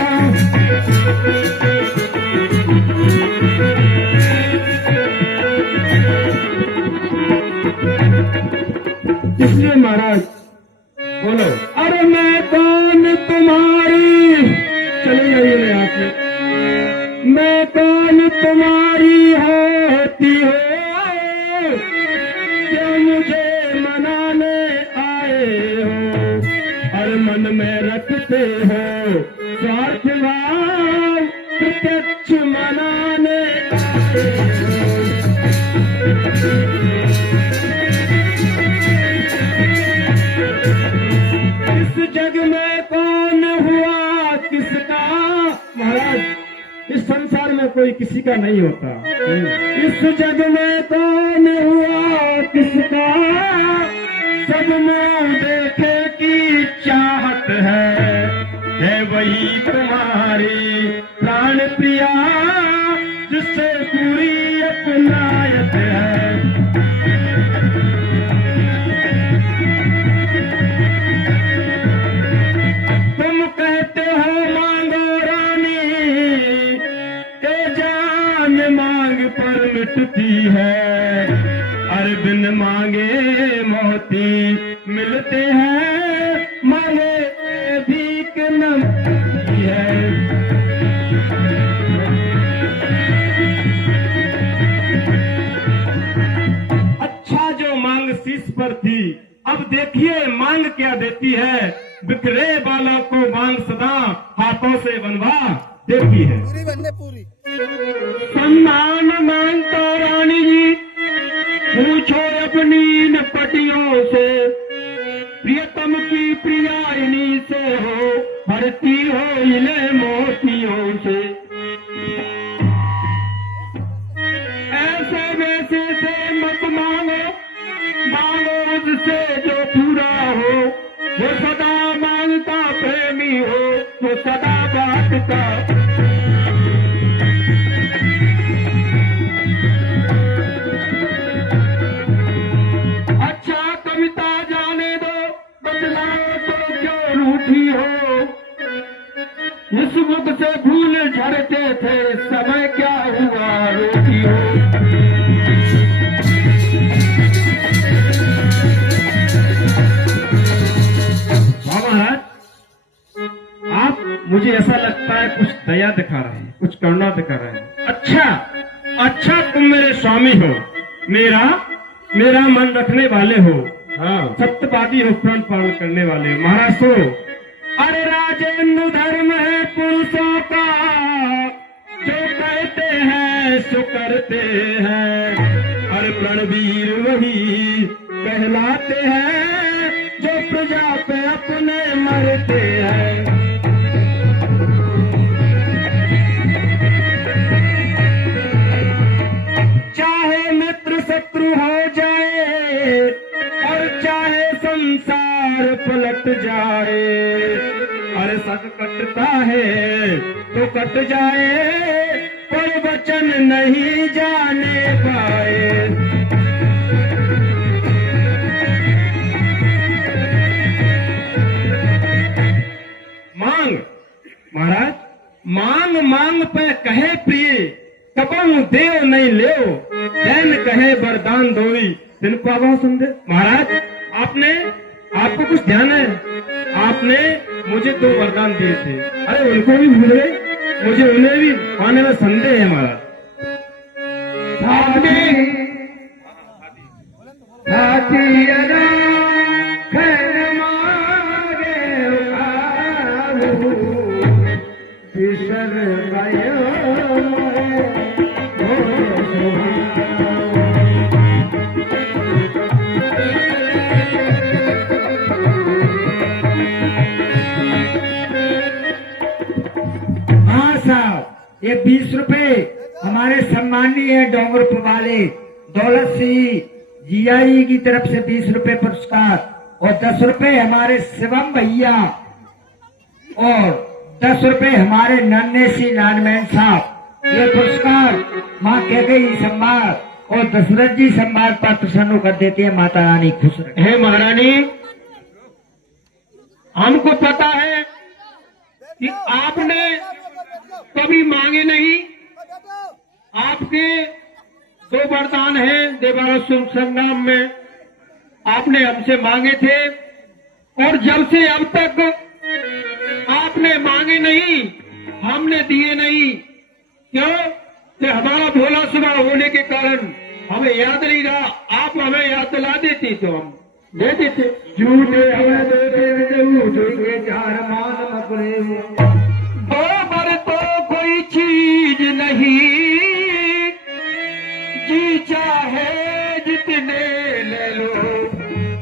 इसलिए महाराज बोलो, अरे मैं कौन तुम्हारी, चले जाइए मैं यहाँ से, मैं कौन तुम्हारी होती हो, क्या मुझे मनाने आए हो, हर मन में रखते हो स्वार्थ भाव, प्रत्यक्ष मनाने आए हो। इस संसार में कोई किसी का नहीं होता। इस जग में कौन हुआ किसका, सब मुंह देखे की चाहत है वही तुम्हारी प्राण प्रिया, जिससे पूरी अपनायत है। तुम कहते हो मांगो रानी, ये जान मांग पर मिटती है, अरे बिन मांगे मोती मिलते हैं, मांगे भीख न मिलती है। अच्छा जो मांग शीश पर थी, अब देखिए मांग क्या देती है, बिखरे बालों को मांग सदा हाथों से बनवा देती है। पूरी बनने पूरी सम्मान मांगता रानी जी, पूछो अपनी इन पटियों से, प्रियतम की प्रियारिणी से हो, भरती हो इले मोतियों से। ऐसे वैसे से मत मांगो, मांगो उससे जो पूरा हो, वो सदा मांगता प्रेमी हो, वो सदा बांटता। अच्छा कविता जाने दो, बदलाओ तो क्यों रूठी हो, इस मुख से फूल झड़ते थे, समय क्या हुआ रोटी हो। महाराज, आप मुझे ऐसा लगता है कुछ दया दिखा रहे हैं, कुछ करुणा दिखा रहे हैं। अच्छा तुम मेरे स्वामी हो, मेरा मन रखने वाले हो, हाँ सत्यवादी हो, प्रण पालन करने वाले हो। महाराज सो, अरे राजेंद्र धर्म है पुरुषों का, जो कहते हैं सो करते हैं, अरे प्रणवीर वही कहलाते हैं, जो प्रजा पे अपने मरते हैं। चाहे मित्र शत्रु हो जाए, और चाहे संसार पलट जाए, अरे सच कटता है तो कट जाए, पर वचन नहीं जाने पाए। मांग महाराज, मांग पे कहे प्रिय, कबहू देव नहीं ले, दैन कहे वरदान दोई, दिन पावा सुंदर। महाराज आपको कुछ ध्यान है, आपने मुझे 2 वरदान दिए थे, अरे उनको भी भूल गए, मुझे उन्हें भी पाने में संदेह है। महाराज ये 20 रुपए हमारे सम्मानीय डोंगरपुर वाले दौलत सिंह जीआई की तरफ से 20 रुपए पुरस्कार, और 10 रुपए हमारे शिवम भैया, और 10 रुपए हमारे नन्हे सिंह लालमैन साहब। ये पुरस्कार माँ कैकेयी संभाल और दशरथ जी संभाल पर प्रसन्न कर देते हैं। माता रानी खुश रहे। हे महारानी, हमको पता है कि आपने कभी मांगे नहीं, आपके 2 वरदान हैं देवारा संग्राम में, आपने हमसे मांगे थे, और जब से अब तक आपने मांगे नहीं, हमने दिए नहीं। क्यों? कि हमारा भोला स्वभाव होने के कारण हमें याद नहीं रहा, आप हमें याद दिला देती तो हम दे देते। झूठे हमें देते 4 मान मकड़े, 2 बर तो कोई चीज नहीं, जी चाहे जितने ले लो,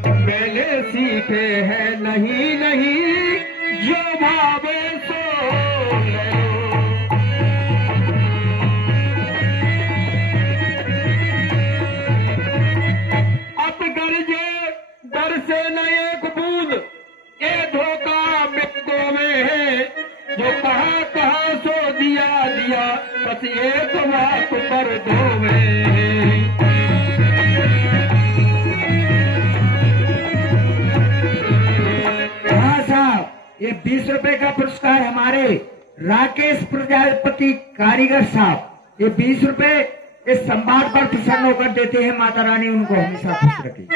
पहले सीखे हैं नहीं, जो भावे सो ले लो। भैया बस एक बात पर दोवे। हाँ साहब, ये 20 रुपए का पुरस्कार हमारे राकेश प्रजापति कारीगर साहब, ये 20 रुपए इस संवाद पर प्रसन्न होकर देते हैं। माता रानी उनको हमेशा खुश रखे।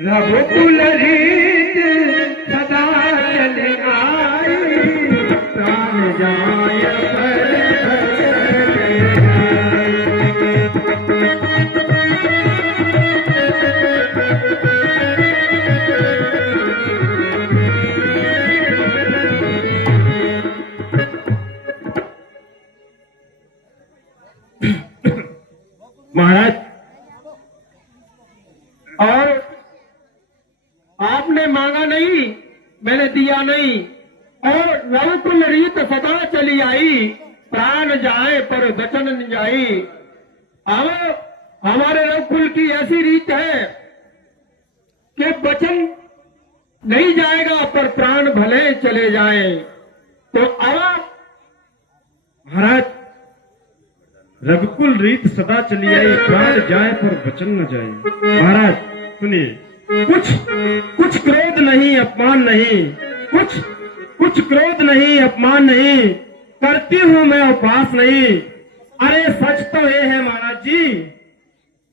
रघुकुल रीत सदा चले आई, प्राण जाय पर महाराज, और आपने मांगा नहीं, मैंने दिया नहीं, और रघुकुल रीत सदा चली आई, प्राण जाए पर वचन न जाई। अब हमारे रघुकुल की ऐसी रीत है कि वचन नहीं जाएगा पर प्राण भले चले जाए। तो अब महाराज, रघुकुल रीत सदा चली आई, प्राण जाए पर वचन न जाए। महाराज सुनिए, कुछ क्रोध नहीं, अपमान नहीं, कुछ क्रोध नहीं, अपमान नहीं, करती हूं मैं उपास नहीं। अरे सच तो ये है महाराज जी,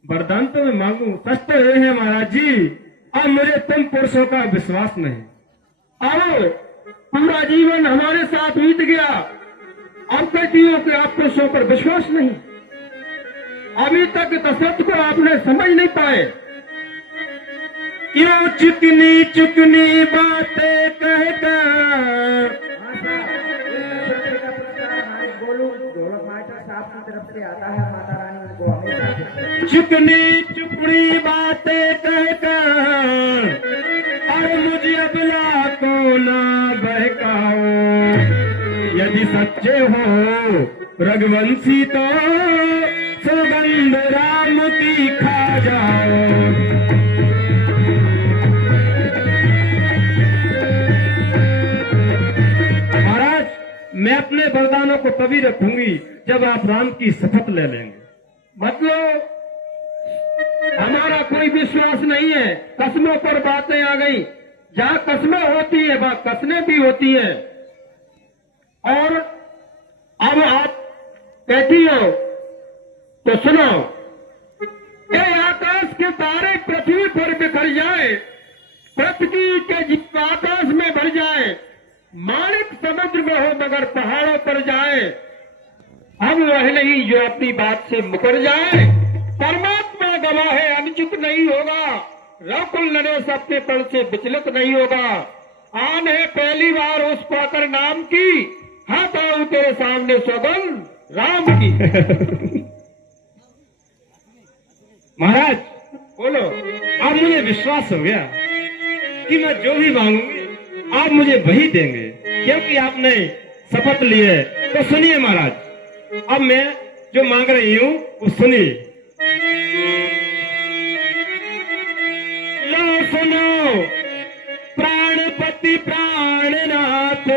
वरदान तो मैं मांगू, सच तो ये है महाराज जी, अब मुझे तुम पुरुषों का विश्वास नहीं। अब पूरा जीवन हमारे साथ बीत गया, अब कहती हो कि आप पुरुषों पर विश्वास नहीं। अभी तक दशरथ को आपने समझ नहीं पाए। क्यों चुकनी चुकनी बातें कहकर, चुकनी चुपड़ी बातें कहकर, और मुझे अबला को ना बहकाओ। यदि सच्चे हो रघुवंशी तो सुगंध राम की खा जाओ। महाराज, मैं अपने वरदानों को तभी रखूंगी जब आप राम की शपथ ले लेंगे। मतलब हमारा कोई विश्वास नहीं है, कसमों पर बातें आ गई। जहां कसमें होती है वहां कसमें भी होती है। और अब आप कहती हो तो सुनो, ये आकाश के तारे पृथ्वी पर बिखर जाए, पृथ्वी के जीव आकाश में भर जाए, माणिक समुद्र में हो मगर पहाड़ों पर जाए, हम वह नहीं जो अपनी बात से मुकर जाए। परमात्मा गवाह है, अनुचित नहीं होगा, रघुकुल नरेश अपने पल से विचलित नहीं होगा। आन है पहली बार उस पाकर नाम की, हाथ आऊं तेरे सामने सौगंध राम की। महाराज बोलो, अब मुझे विश्वास हो गया कि मैं जो भी मांगूंगी आप मुझे वही देंगे, क्योंकि आपने शपथ ली है। तो सुनिए महाराज, अब मैं जो मांग रही हूं वो सुनिए। लो सुनो प्राणपति प्राणनाथ,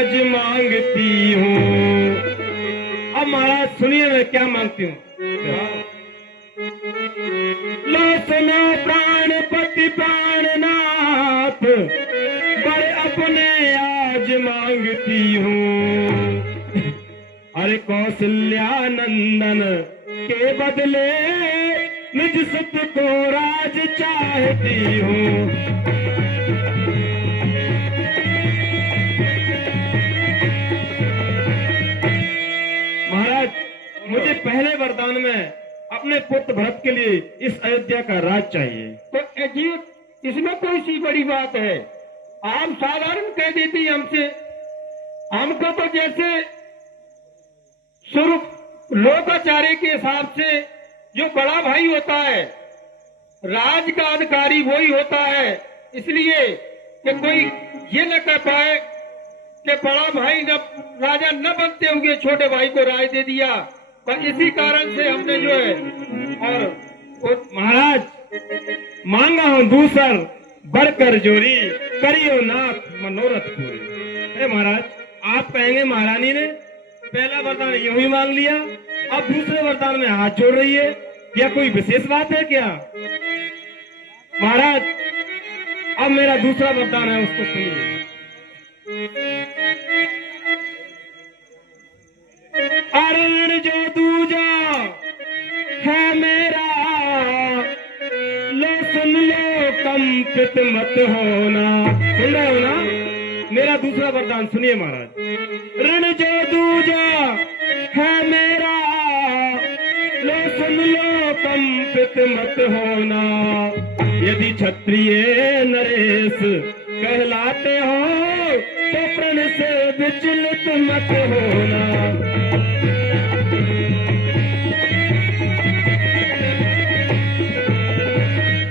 आज मांगती हूँ। अब महाराज सुनिए मैं क्या मांगती हूँ। लो सुनो प्राणपति प्राणनाथ, बड़े अपने आज मांगती हूँ। अरे कौशल्यानंदन के बदले निज सुत को राज चाहती हूँ। मुझे पहले वरदान में अपने पुत्र भरत के लिए इस अयोध्या का राज चाहिए। तो जी इसमें कोई सी बड़ी बात है, आप साधारण कह देती हमसे। हमको तो जैसे स्वरूप लोकाचार्य के हिसाब से जो बड़ा भाई होता है, राज का अधिकारी वही होता है, इसलिए कि कोई ये न कह पाए कि बड़ा भाई न राजा न बनते हुए छोटे भाई को राज दे दिया। पर इसी कारण से हमने जो है, और महाराज मांगा हूं दूसर बढ़कर जोरी, करियो नाथ मनोरथ पूरी। अरे महाराज, आप कहेंगे महारानी ने पहला वरदान यूं ही मांग लिया, अब दूसरे वरदान में हाथ जोड़ रही है, क्या कोई विशेष बात है क्या? महाराज, अब मेरा दूसरा वरदान है, उसको सुनिए। अरुण जो दूजा है मेरा, लो सुन लो कंपित मत होना। सुन रहे हो ना? मेरा दूसरा वरदान सुनिए महाराज। ऋण जो दूजा है मेरा, लो सुन लो कंपित मत होना। यदि क्षत्रिय नरेश कहलाते हो, तो प्रण से विचलित मत होना।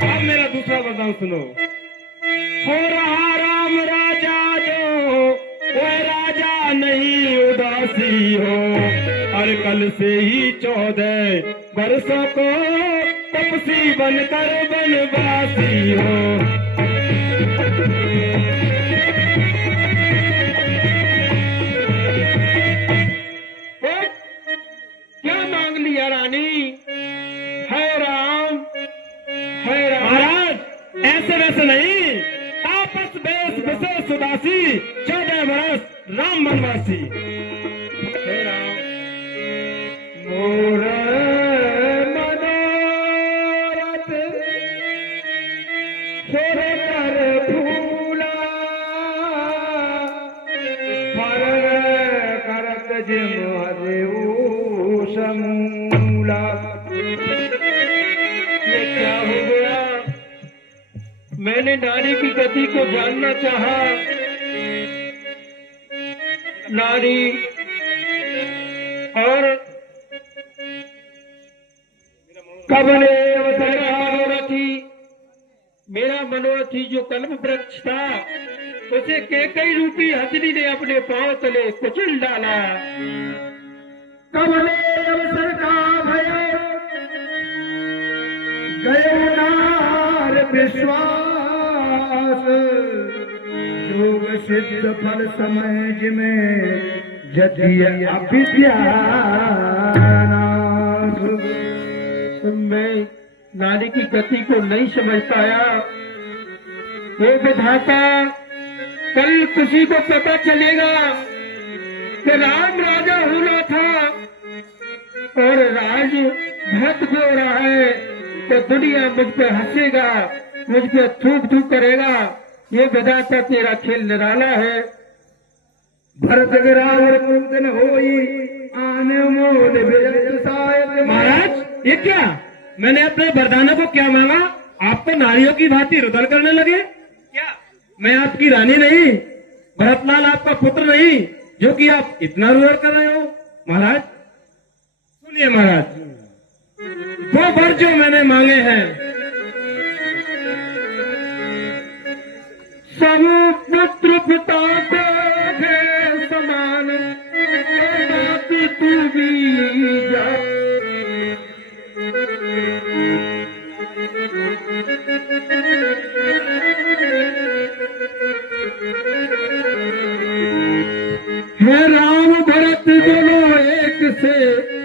अब मेरा दूसरा वरदान सुनो। हो रहा राम राजा जो, वो राजा नहीं उदासी हो, और कल से ही 14 वर्षों को तपसी बनकर बनवासी हो। क्या मांग लिया रानी? है राम, है राम। महाराज, ऐसे वैसे नहीं, तापस बेस विशेष उदासी, 14 वर्ष राम वनवासी। हे राम, मोर मनोरथ सुर कर फूला, फर करत जिम हरिऊ समूला। ये क्या हो गया? मैंने नारी की गति को जानना चाहा। नारी और कबले अवसर का मनोरथी, मेरा मनोरथी जो कल्प वृक्ष था, उसे कैकई रूपी हथनी ने अपने पांव तले कुचल डाला। कबले अवसर का भय गयो नार विश्वास, योग सिद्ध फल समय जिमें जतिय अविद्या। मैं नारी की गति को नहीं समझ पाया। हे विधाता, कल किसी को पता चलेगा कि राम राजा होना था और राज भरत को हो रहा है, तो दुनिया मुझ पे हंसेगा, मुझ पे थूक थूक करेगा। ये विधाता तेरा खेल निराला है। भरत गिरावर मुक्तन होई, आने मोल विरत सायत। महाराज, ये क्या? मैंने अपने वरदानों को क्या मांगा? आप तो नारियों की भांति रुदन करने लगे। क्या मैं आपकी रानी नहीं, भरतलाल आपका पुत्र नहीं, जो कि आप इतना रुदन कर रहे हो? महाराज सुनिए महाराज, वो वर जो मैंने मांगे हैं, सब पुत्र पिता को है समान, बाकी तू भी जा। हे राम भरत दोनों एक से,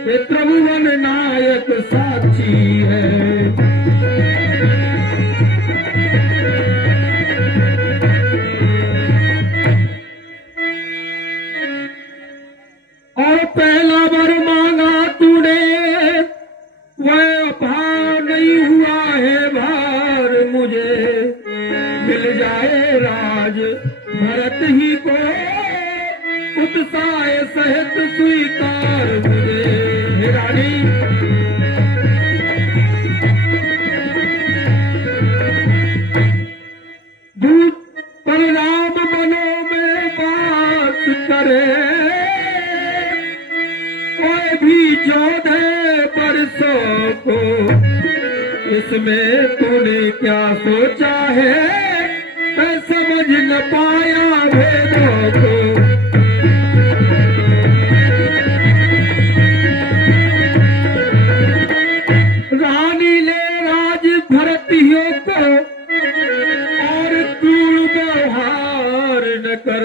ये त्रिभुवन नायक साक्षी है। और पहला वर मांगा तूने, वह भार नहीं हुआ है भार मुझे, मिल जाए राज भरत ही को, उत्साह सहित स्वीकार मुझे। हे रानी, दूत परिणाम मनों में बात करे, कोई भी 14 वर्षों को, इसमें तूने क्या सोचा है, मैं समझ न पाया भेदों को। रानी ले राज भरत कर और तू व्यवहार न कर,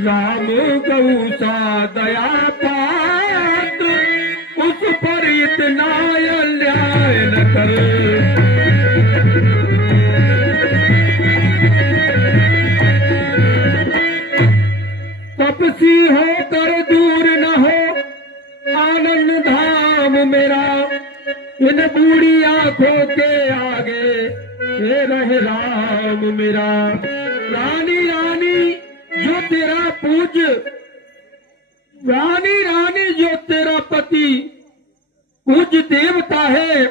राम गौ सा दया पात उस पर इतना अन्याय न कर। तपसी होकर दूर न हो आनंद धाम मेरा, इन बूढ़ी आंखों के आगे ये रहे राम मेरा। रानी रानी जो तेरा पूज, रानी रानी जो तेरा पति पूज देवता है,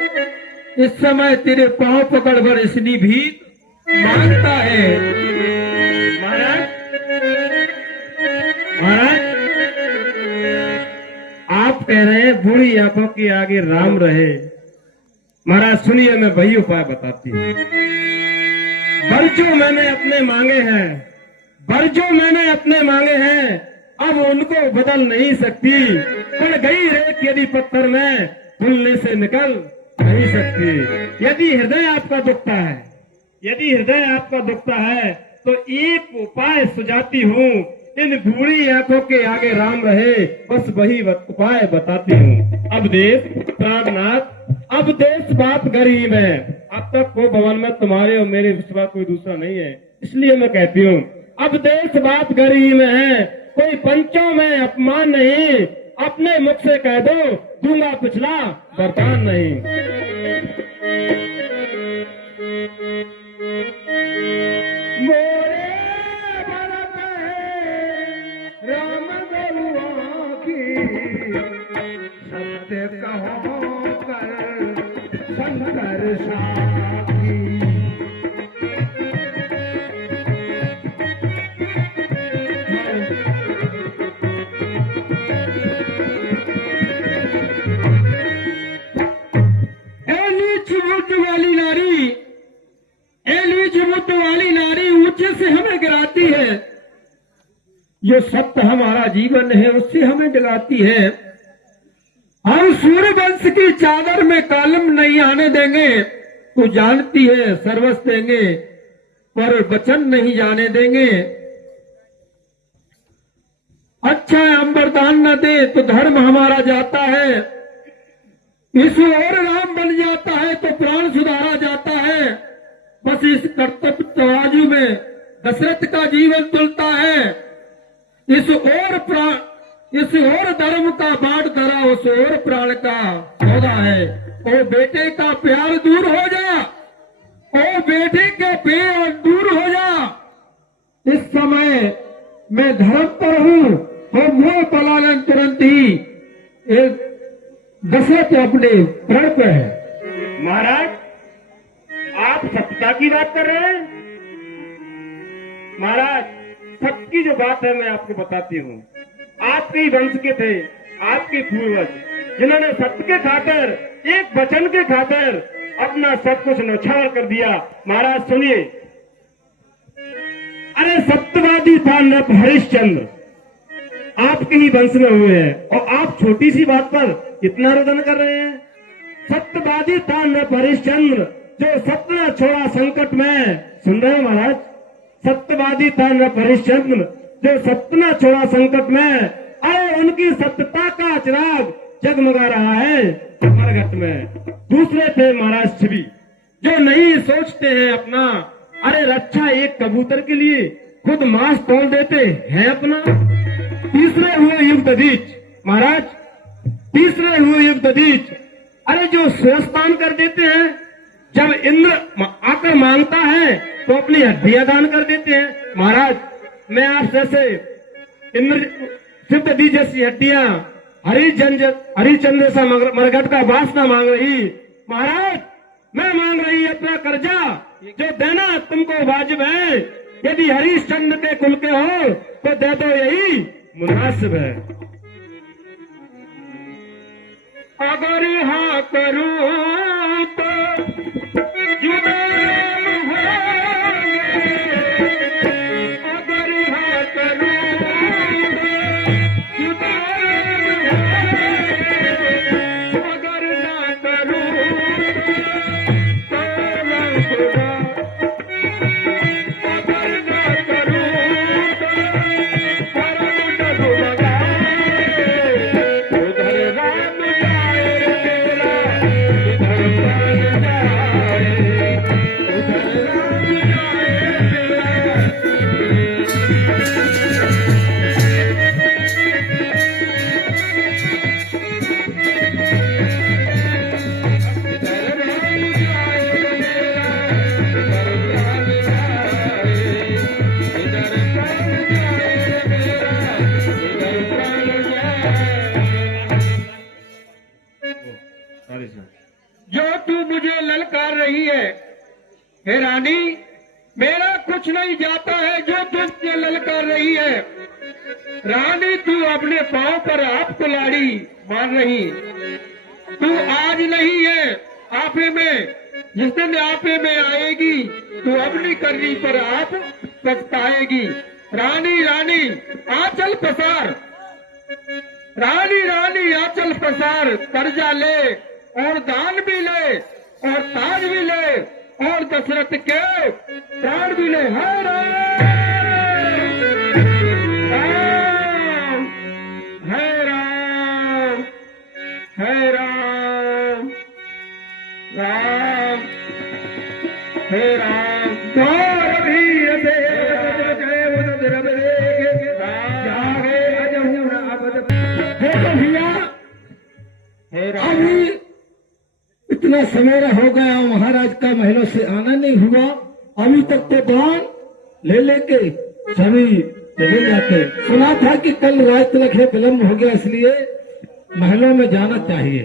इस समय तेरे पांव पकड़कर इसनी भी मांगता है। महाराज महाराज, आप कह रहे हैं बूढ़ी आंखों के आगे राम रहे। महाराज सुनिए, मैं वही उपाय बताती हूँ। वर जो मैंने अपने मांगे हैं, वर जो मैंने अपने मांगे हैं, अब उनको बदल नहीं सकती। पड़ गई रेत यदि पत्थर में, भूलने से निकल नहीं सकती। यदि हृदय आपका दुखता है, यदि हृदय आपका दुखता है, तो एक उपाय सुझाती हूँ। इन बूढ़ी आंखों के आगे राम रहे, बस वही उपाय बताती हूँ। अब देश प्राणनाथ, अब देश बात गरीब है। अब तक को भवन में तुम्हारे और मेरे सिवा कोई दूसरा नहीं है, इसलिए मैं कहती हूँ अब देश बात गरीब है। कोई पंचों में अपमान नहीं, अपने मुख से कह दो दूंगा पिछला बर्तान नहीं। मोरे भरत है राम गरुआ की, सत्य कहो कर शंकर साखी। वाली नारी, नीच मुद्द वाली नारी ऊंचे से हमें गिराती है। जो सत्य हमारा जीवन है उससे हमें डराती है। हम सूर्यवंश की चादर में कालम नहीं आने देंगे, तू जानती है सर्वस्व देंगे पर वचन नहीं जाने देंगे। अच्छा है हम वरदान न दे तो धर्म हमारा जाता है, इस और राम बन जाता है तो प्राण सुधारा जाता है। बस इस कर्तव्य तराजू में दशरथ का जीवन तुलता है। इस और धर्म का बाट धरा उस और प्राण का सौदा है। ओ बेटे का प्यार दूर हो जा, ओ बेटे के प्यार दूर हो जा। इस समय मैं धर्म पर हूँ और मोह पलायन तुरंत ही एक दशरथ अपने प्रण पे है। महाराज आप सत्यता की बात कर रहे हैं। महाराज सत्य की जो बात है मैं आपको बताती हूँ। आपके ही वंश के थे आपके पूर्वज, जिन्होंने सत्य के खातिर, एक वचन के खातिर अपना सब कुछ न्यौछावर कर दिया। महाराज सुनिए, अरे सत्यवादी था नृप हरिश्चंद्र, आपके ही वंश में हुए हैं और आप छोटी सी बात पर इतना रुदन कर रहे हैं। सत्यवादी था नृप हरिश्चंद्र जो सत्य छोड़ा संकट में। सुन रहे हैं महाराज, सत्यवादी था नृप हरिश्चंद्र जो सत्य छोड़ा संकट में। अरे उनकी सत्यता का चिराग जगमगा रहा है मरघट में। दूसरे थे महाराज शिवी जो नहीं सोचते हैं अपना। अरे रक्षा एक कबूतर के लिए खुद मांस तोड़ देते हैं अपना। तीसरे हुए युग दधीच महाराज, तीसरे हुए युग दधीच, अरे जो स्वस्थान कर देते हैं। जब इंद्र आकर मांगता है तो अपनी हड्डियां दान कर देते हैं। महाराज मैं आपसे से इंद्र शिव दधी जैसी हड्डियां हरिचंद्र सा मरघट का वासना मांग रही। महाराज मैं मांग रही अपना कर्जा जो देना तुमको वाजिब है। यदि हरिश्चंद्र के कुल के हो तो दे दो, यही मुनासिब है। अगर हाँ करूं तो जुदा होंगे, अगर हाँ करूं तो जुदा होंगे, अगर ना करूं तो जो तू मुझे ललकार रही है, हे रानी, मेरा कुछ नहीं जाता है जो तू मुझे ललकार रही है। रानी, तू अपने पांव पर आप कुल्हाड़ी मार रही। तू आज नहीं है आपे में, जिस दिन आपे में आएगी तू अपनी करनी पर आप पछताएगी। रानी रानी आंचल पसार, रानी रानी आंचल पसार, कर्जा ले और दान भी ले और ताज भी ले और दशरथ के प्राण भी ले। है राम, है राम, है राम, राम, हे राम। द्वार धीर दे जय उदर बरे जागे अजहुर अबद। देखो भैया, हे राम, अभी इतना सवेरा हो गया, महाराज का महलों से आना नहीं हुआ। अभी तक तो दान ले लेके सभी चले जाते। सुना था कि कल रात तक है, विलम्ब हो गया, इसलिए महलों में जाना चाहिए।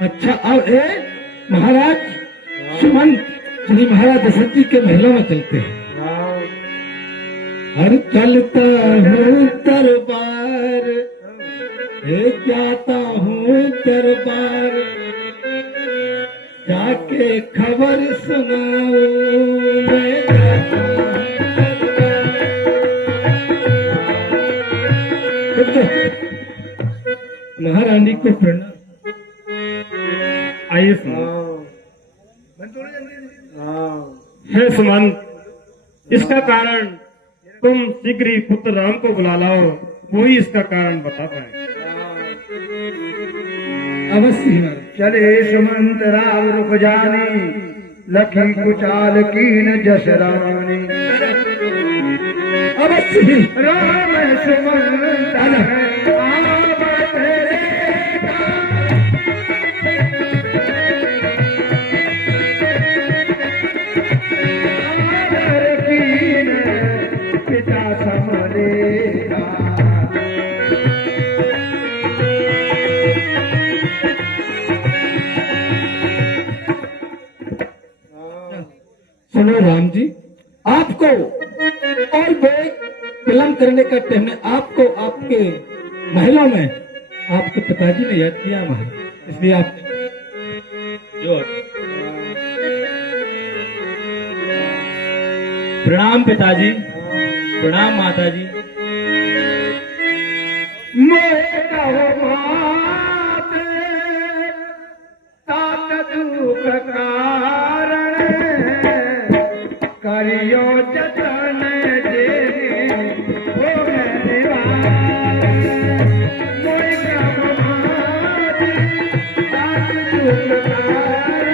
अच्छा, अब महाराज सुमंत श्री महाराज दशरथ जी के महलों में चलते हैं। हर चलता हूँ दरबार, जाता हूँ दरबार, जाके खबर सुनाऊं मैं जाता हूँ। महारानी को प्रणाम। आइए सुनो। हे सुमंत, इसका कारण तुम शीघ्र ही पुत्र राम को बुला लाओ, वही इसका कारण बता पाए। अवश्य चले सुमंत राम रुक जानी, लखी कुचाल कीन जस रानी। अवश्य राम सुमंत आवत रे आदर कीन पिता समरेगा। सुनो राम जी, आपको और विलम्ब करने का टाइम है। आपको आपके महलों में आपके पिताजी ने याद किया महाराज, इसलिए आप जो प्रणाम पिताजी, प्रणाम माताजी। मोहे कहो मात तात दुख कारण, करियो जतन जे हो निवार। मोहे कहो मात तात दुख कारण,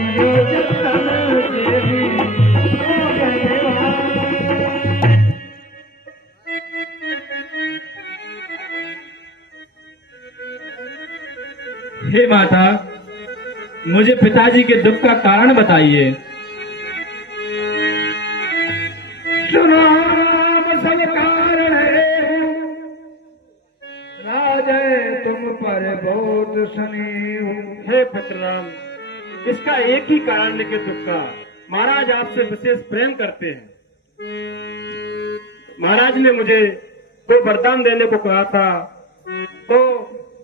करियो जतन जे हो निवार। हे माता, मुझे पिताजी के दुख का कारण बताइए। सुनो राम सब कारण है, राजय तुम पर बहुत सनी हूँ। हे पुत्र राम, इसका एक ही कारण लेके दुख का। महाराज आपसे विशेष प्रेम करते हैं। महाराज ने मुझे कोई वरदान देने को कहा था, तो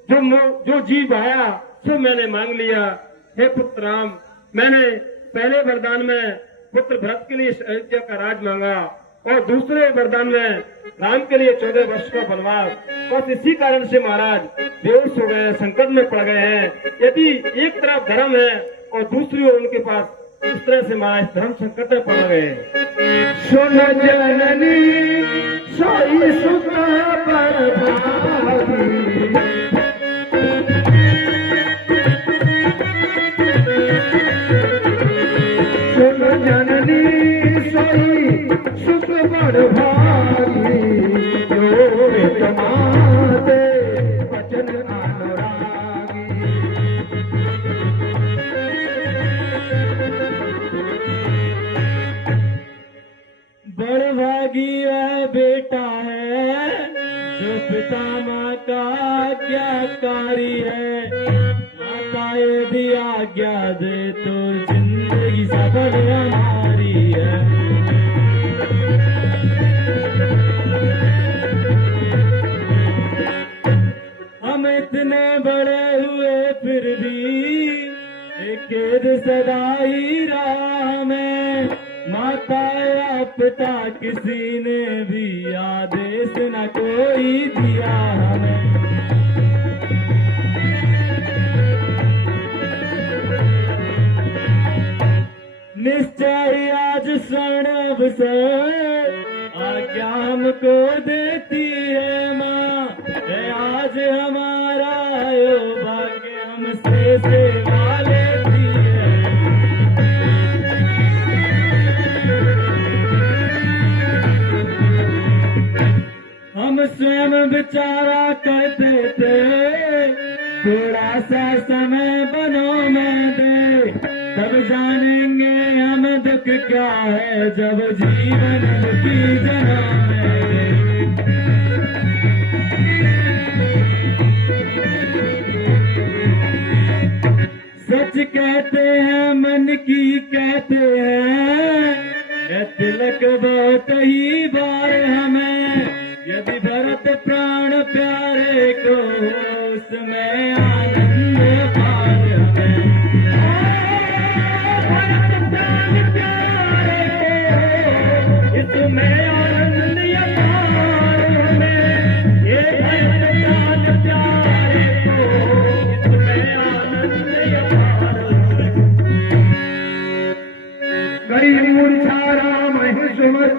जो जीव आया सो मैंने मांग लिया। हे पुत्र राम, मैंने पहले वरदान में पुत्र भरत के लिए अयोध्या का राज मांगा और दूसरे वरदान में राम के लिए 14 वर्ष का वनवास। बस इसी कारण से महाराज बेहोश हो गए, संकट में पड़ गए हैं। यदि एक तरफ धर्म है और दूसरी ओर उनके पास इस तरह से हमारा इस धर्म संकट में पड़ गए। सुन जननी सोई सुख बरभागी, सुन जननी सोई सुख बरभागी, जो तुम्हारे वचन अनुरागी। बड़भागी वह बेटा है जो पिता माँ का आज्ञाकारी है। माता यदि आज्ञा दे तो जिंदगी सफल हमारी है। हम इतने बड़े हुए फिर भी एक खेद सदा ही रहा हमें। माता या पिता किसी ने भी आदेश न कोई दिया हमें। निश्चय आज स्वर्ण अवसर आज्ञा हमको देती है माँ। है आज हमारा आयो भाग्य हमसे सेवा लेती है। हम स्वयं विचारा करते थे थोड़ा सा समय बनो में दे, तब जानेंगे हम दुख क्या है जब जीवन दुखी जना में दे। सच कहते हैं मन की कहते हैं, ये तिलक बहुत ही बार हमें। यदि भरत प्राण प्यारे को उसमें आनंद पार हमें। भरत प्राण प्यारे को इसमें आनंद अपार हमें। ये भरत प्राण प्यारे को इसमें आनंद अपार हमें। करी मूर्छा राम ही सुमर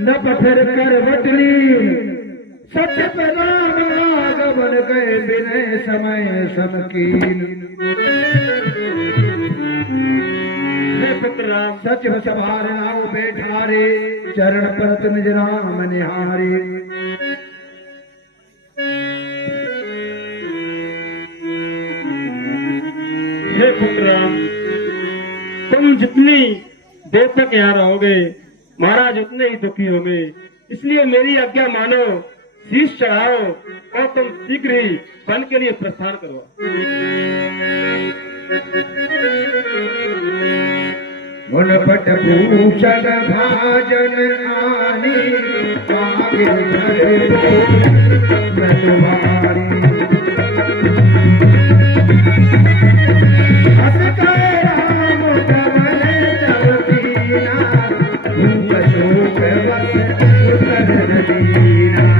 न पत्थर कर बटली, सत्य प्रणाम आगमन गए विनय समय समकीन। हे पुत्र राम, सच सवार नाव बैठारे, चरण परत निज राम निहारे। हे पुत्र राम, तुम जितनी देर तक यहाँ रहोगे महाराज उतने ही दुखी होंगे। इसलिए मेरी आज्ञा मानो, शीश चढ़ाओ और तुम शीघ्र ही वन के लिए प्रस्थान करो। मुन पट भूषण भाजन आनी, आगे घर मैं तुम्हारी। हस के राम कमल तब कीना, भूप शोक वस उतर दीना।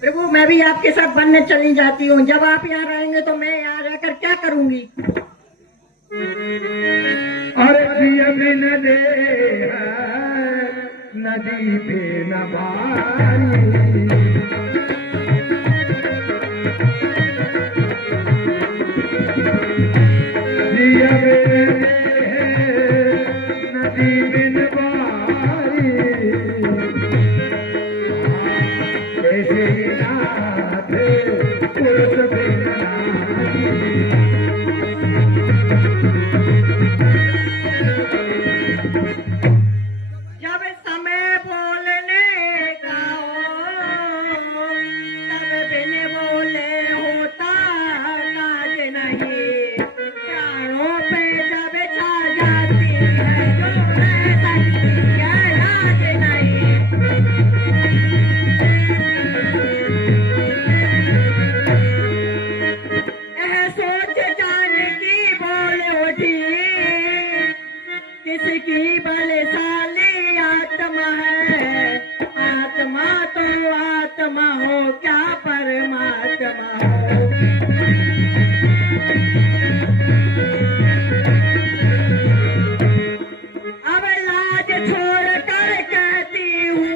प्रभु मैं भी आपके साथ बनने चली जाती हूँ। जब आप यहाँ रहेंगे तो मैं यहाँ रहकर क्या करूँगी? अरे पिया बिन दे नदी पे न बारी। पिया बिन दे नदी बिन बारी। कैसे नाथ पुरुष बिन नारी। जब समय बोलने का आत्मा हो क्या परमात्मा हो। अब लाज छोड़ कर कहती हूँ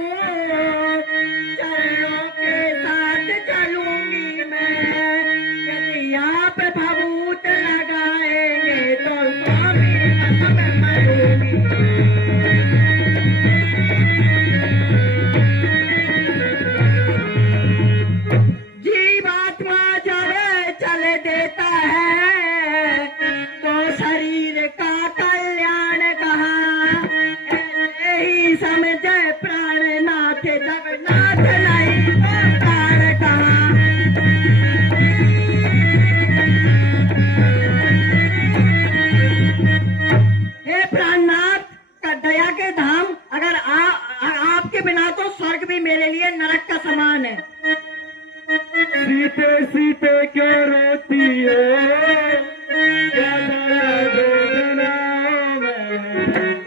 चरणों के साथ चलूंगी मैं, यदि आप भभूत लगाएंगे तो स्वामी कसम मरूंगी। जीवात्मा जब चल देता है तो शरीर का कल्याण कहाँ, ऐसे ही समझे प्राणनाथ जगन्नाथ नहीं तो प्राण कहाँ। हे प्राणनाथ का दया के धाम, अगर आपके बिना तो स्वर्ग भी मेरे लिए नरक का समान है। सीते सीते क्यों रोती हो, क्या दर्द वेदनाओं में, सुख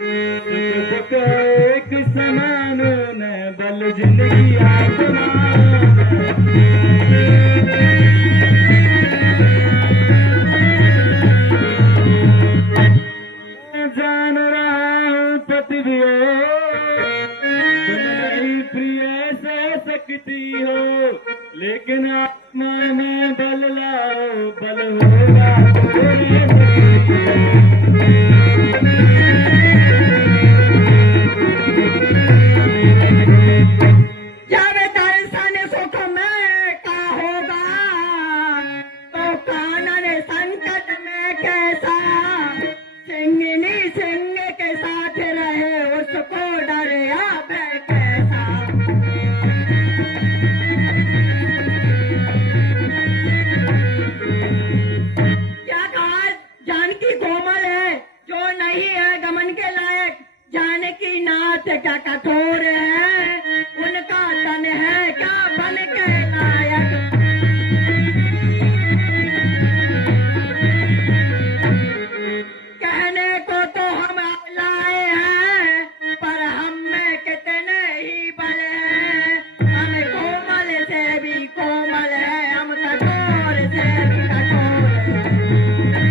दुख एक समान न बल जिंदगी आत्मा में। जान रहा हूँ पृथ्वी तुम नहीं प्रिय सह सकती हो, लेकिन आत्मा में बल लाओ, बल होगा जब दर्शन सुख में का होगा तो कानन संकट में कैसा, सिंगिनी सिंह के साथ रहे उसको डर या भय कैसा। क्या कहा जानकी कोमल है जो नहीं है गमन के लायक, जानकी नाथ क्या कठोर है उनका तन है क्या बन के लायक। कहने को तो हम लाए हैं पर हम में कितने ही बल है, हम कोमल से भी कोमल है, हम कठोर से भी कठोर है।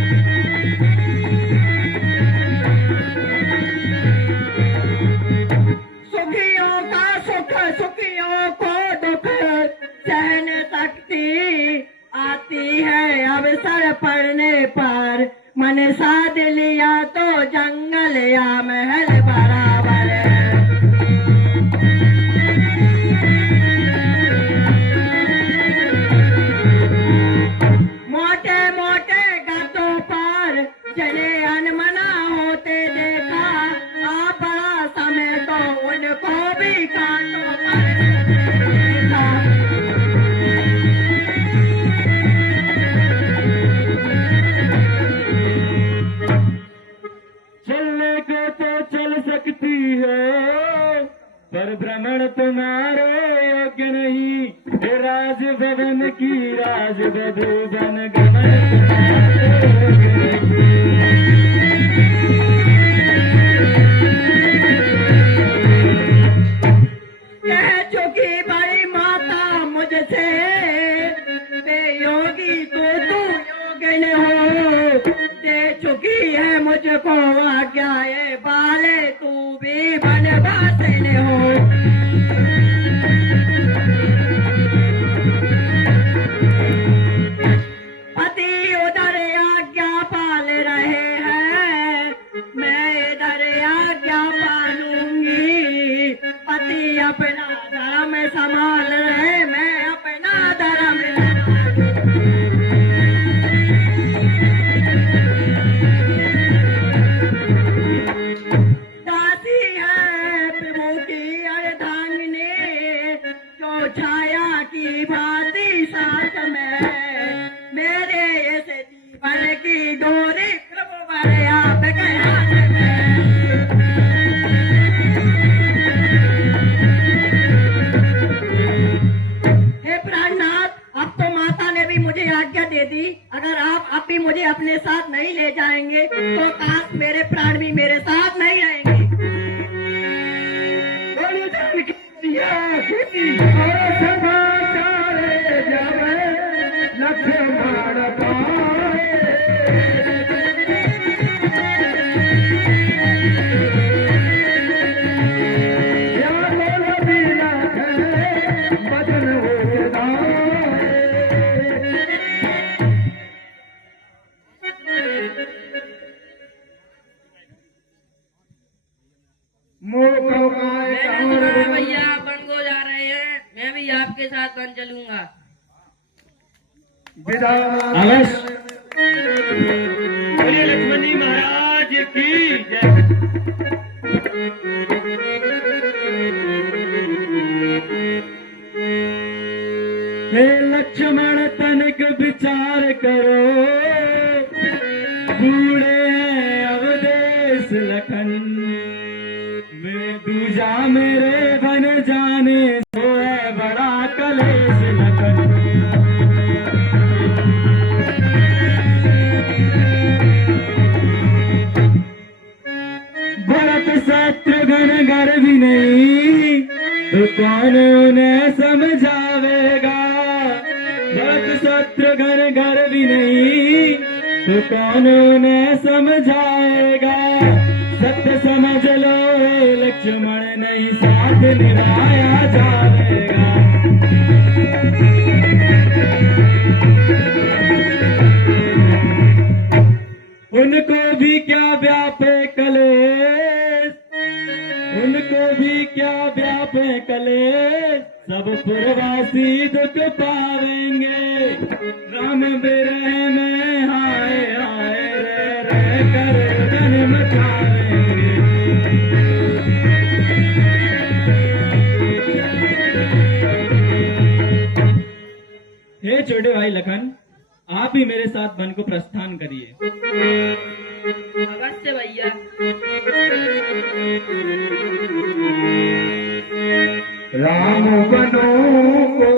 सुखियों का सुख सुखियों को दुख सहन शक्ति आती है, अवसर पड़ने पर मन साध लिया तो जंगल या महल बराबर है। मोटे मोटे गद्दों पर चले अनमना होते देखा, आ बड़ा समय तो उनको भी कांटों पर देखा। चलने को तो चल सकती हो, पर भ्रमण तुम्हारे योग्य नहीं, हे राज भवन की राज बधू बन गमन तुम्हारे योग्य कह चुकी बड़ी माता मुझसे, बेयोगी तो तू योगिन हो, दे चुकी है मुझको आज्ञा ये बाले तू भी बनवासिन हो। पति उधर आज्ञा पाल रहे हैं, मैं इधर आज्ञा पालूंगी, पति अपना धर्म संभाल रहे मैं अपना धर्म दासी है प्रभु की अर्धांगिनी, जो छाया की भांति साथ में मेरे इस जीवन की डोरी प्रभु भरे आपके हाथ में। हे प्राणनाथ, अब तो माता ने भी मुझे आज्ञा दे दी, अगर आप अब भी मुझे अपने साथ नहीं ले जाएंगे तो काश मेरे प्राण भी मेरे साथ नहीं रहेंगे। बोलो जानकी मैया की, बचन हो गए भैया बन को जा रहे हैं, मैं भी आपके साथ बन चलूंगा। बोलिए लक्ष्मण जी महाराज की जय। हे लक्ष्मण तनिक विचार करो, बूढ़े हैं अवदेश लखन, मैं दूजा मेरे बन जाने से है बड़ा कलेश लखन। भरत शत्रुघ्न घर भी नहीं तो कौन उन्हें समझावेगा, भरत शत्रुघ्न घर भी नहीं तो कौन उन्हें समझाएगा। सत्य समझ लो हे लक्ष्मण नहीं साथ निभाया जाएगा। उनको भी क्या व्यापे कलेश, उनको भी क्या व्यापे कलेश, सब पुरवासी दुख पावेंगे। राम बिरह में हाय हाय रे रे कर जन मचावेंगे। हे छोटे भाई लखन, आप भी मेरे साथ वन को प्रस्थान करिए। अवश्य भैया। राम बनों को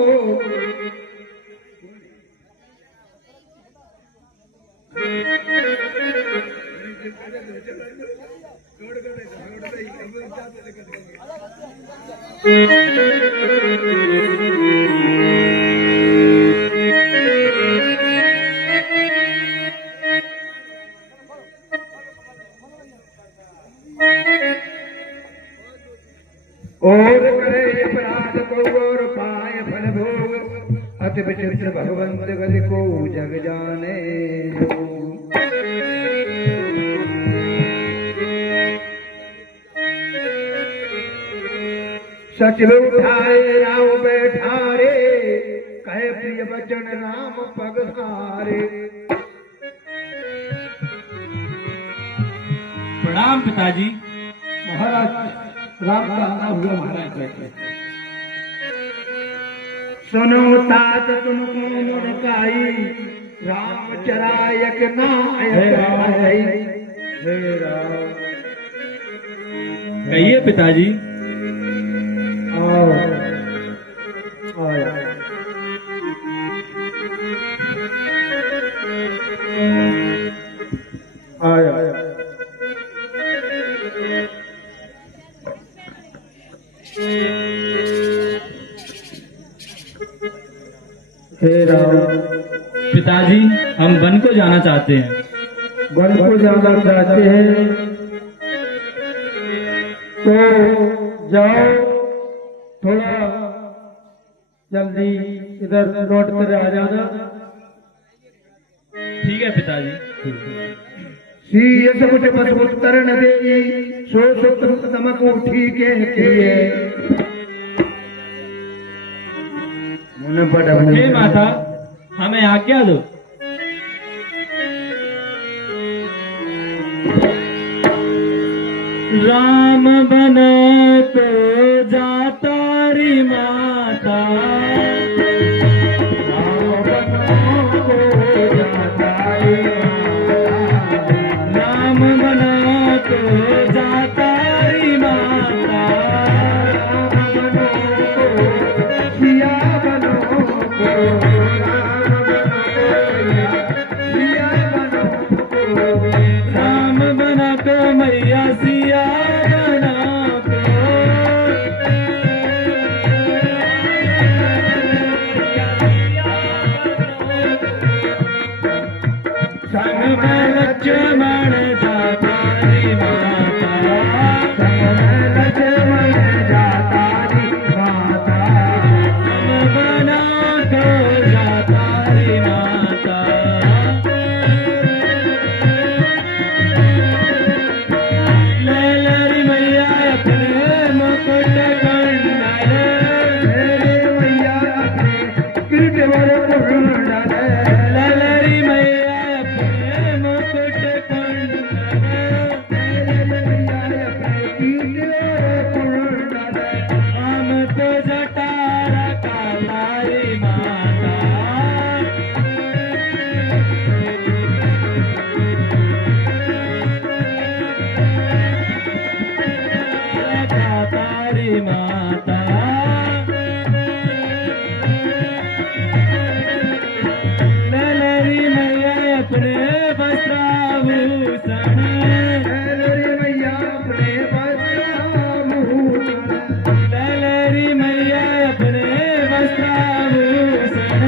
और करे अपराध को और पाए फल भोग, अति विचित्र भगवंत गति को जग जाने। सचिव उठाए राव बैठारे, कहे प्रिय वचन राम पग हारे। प्रणाम पिताजी। महाराज राम का आना हुआ महाराज बैठे। सुनो तात तुमको मुड़काई, राम चरायक नायक। कहिए पिताजी। पिताजी हम वन को जाना चाहते हैं। वन को जाना चाहते हैं तो जाओ, थोड़ा जल्दी इधर लौट कर आ जाना। ठीक है पिताजी। सीय समुच बस उत्तर न दे, सो सुत तमक उठी के किए। हे माता हमें आज्ञा दो। राम बना तो जाता री माता, राम बना को जाता री माता, राम बना तो जाता री माता, राम बनो को सिया बनो को, राम बना को मैया सिया बना को। वर कुंडल ललरी मैया अपने मुकुट कुंडल हम तो जटारा काली माता तारी माता ललरी मैया अपने वस्त्राभूषण ललरी मैया अपने वस्त्राभूषण ललरी मैया अपने वस्त्राभूषण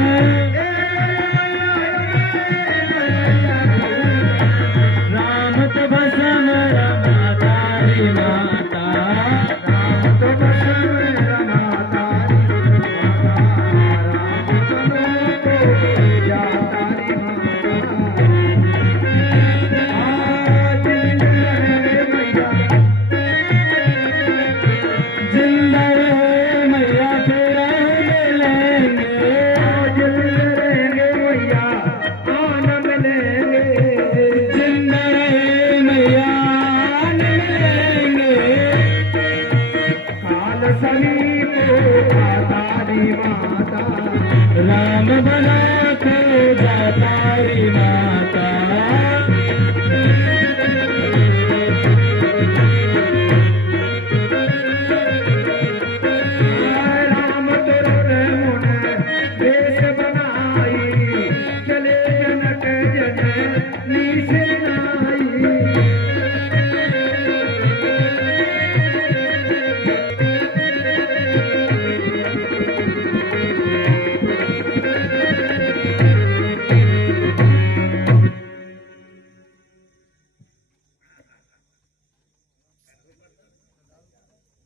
राम तो भसन रमा तारी माता राम तो भसन रमा तारी माता राम तारी जिंदा रहे मैया तेरा मिलेंगे जिंदा रहेंगे मैया आनंद लेंगे जिंदा रहे मैया आनंद लेंगे काल सभी को तारी माता राम बना के तारी माता राम तेरे मुन देश बनाई चले जनक जन नीसनाई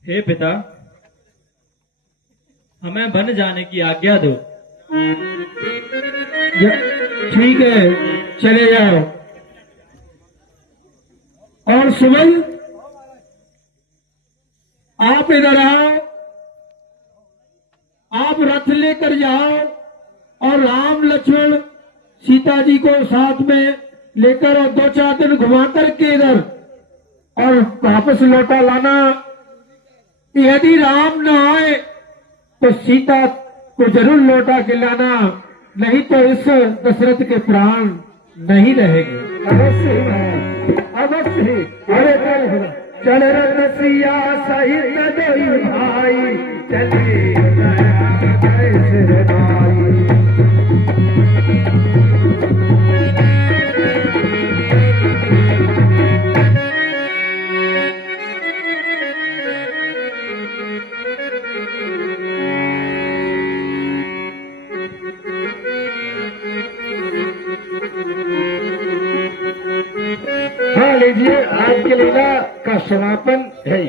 हे पिता हमें वन जाने की आज्ञा दो ठीक है चले जाओ और सुमन आप इधर आओ आप रथ लेकर जाओ और राम लक्ष्मण सीता जी को साथ में लेकर और 2-4 दिन घुमा करके इधर और वापस लौटा लाना। यदि राम न आए तो सीता को जरूर लौटा के लाना, नहीं तो इस दशरथ के प्राण नहीं रहेंगे। अवश्य अवश्य। अरे चल रसिया सहित दोई भाई चले कैसे भाई हाँ लीजिए, आज की लीला का समापन है।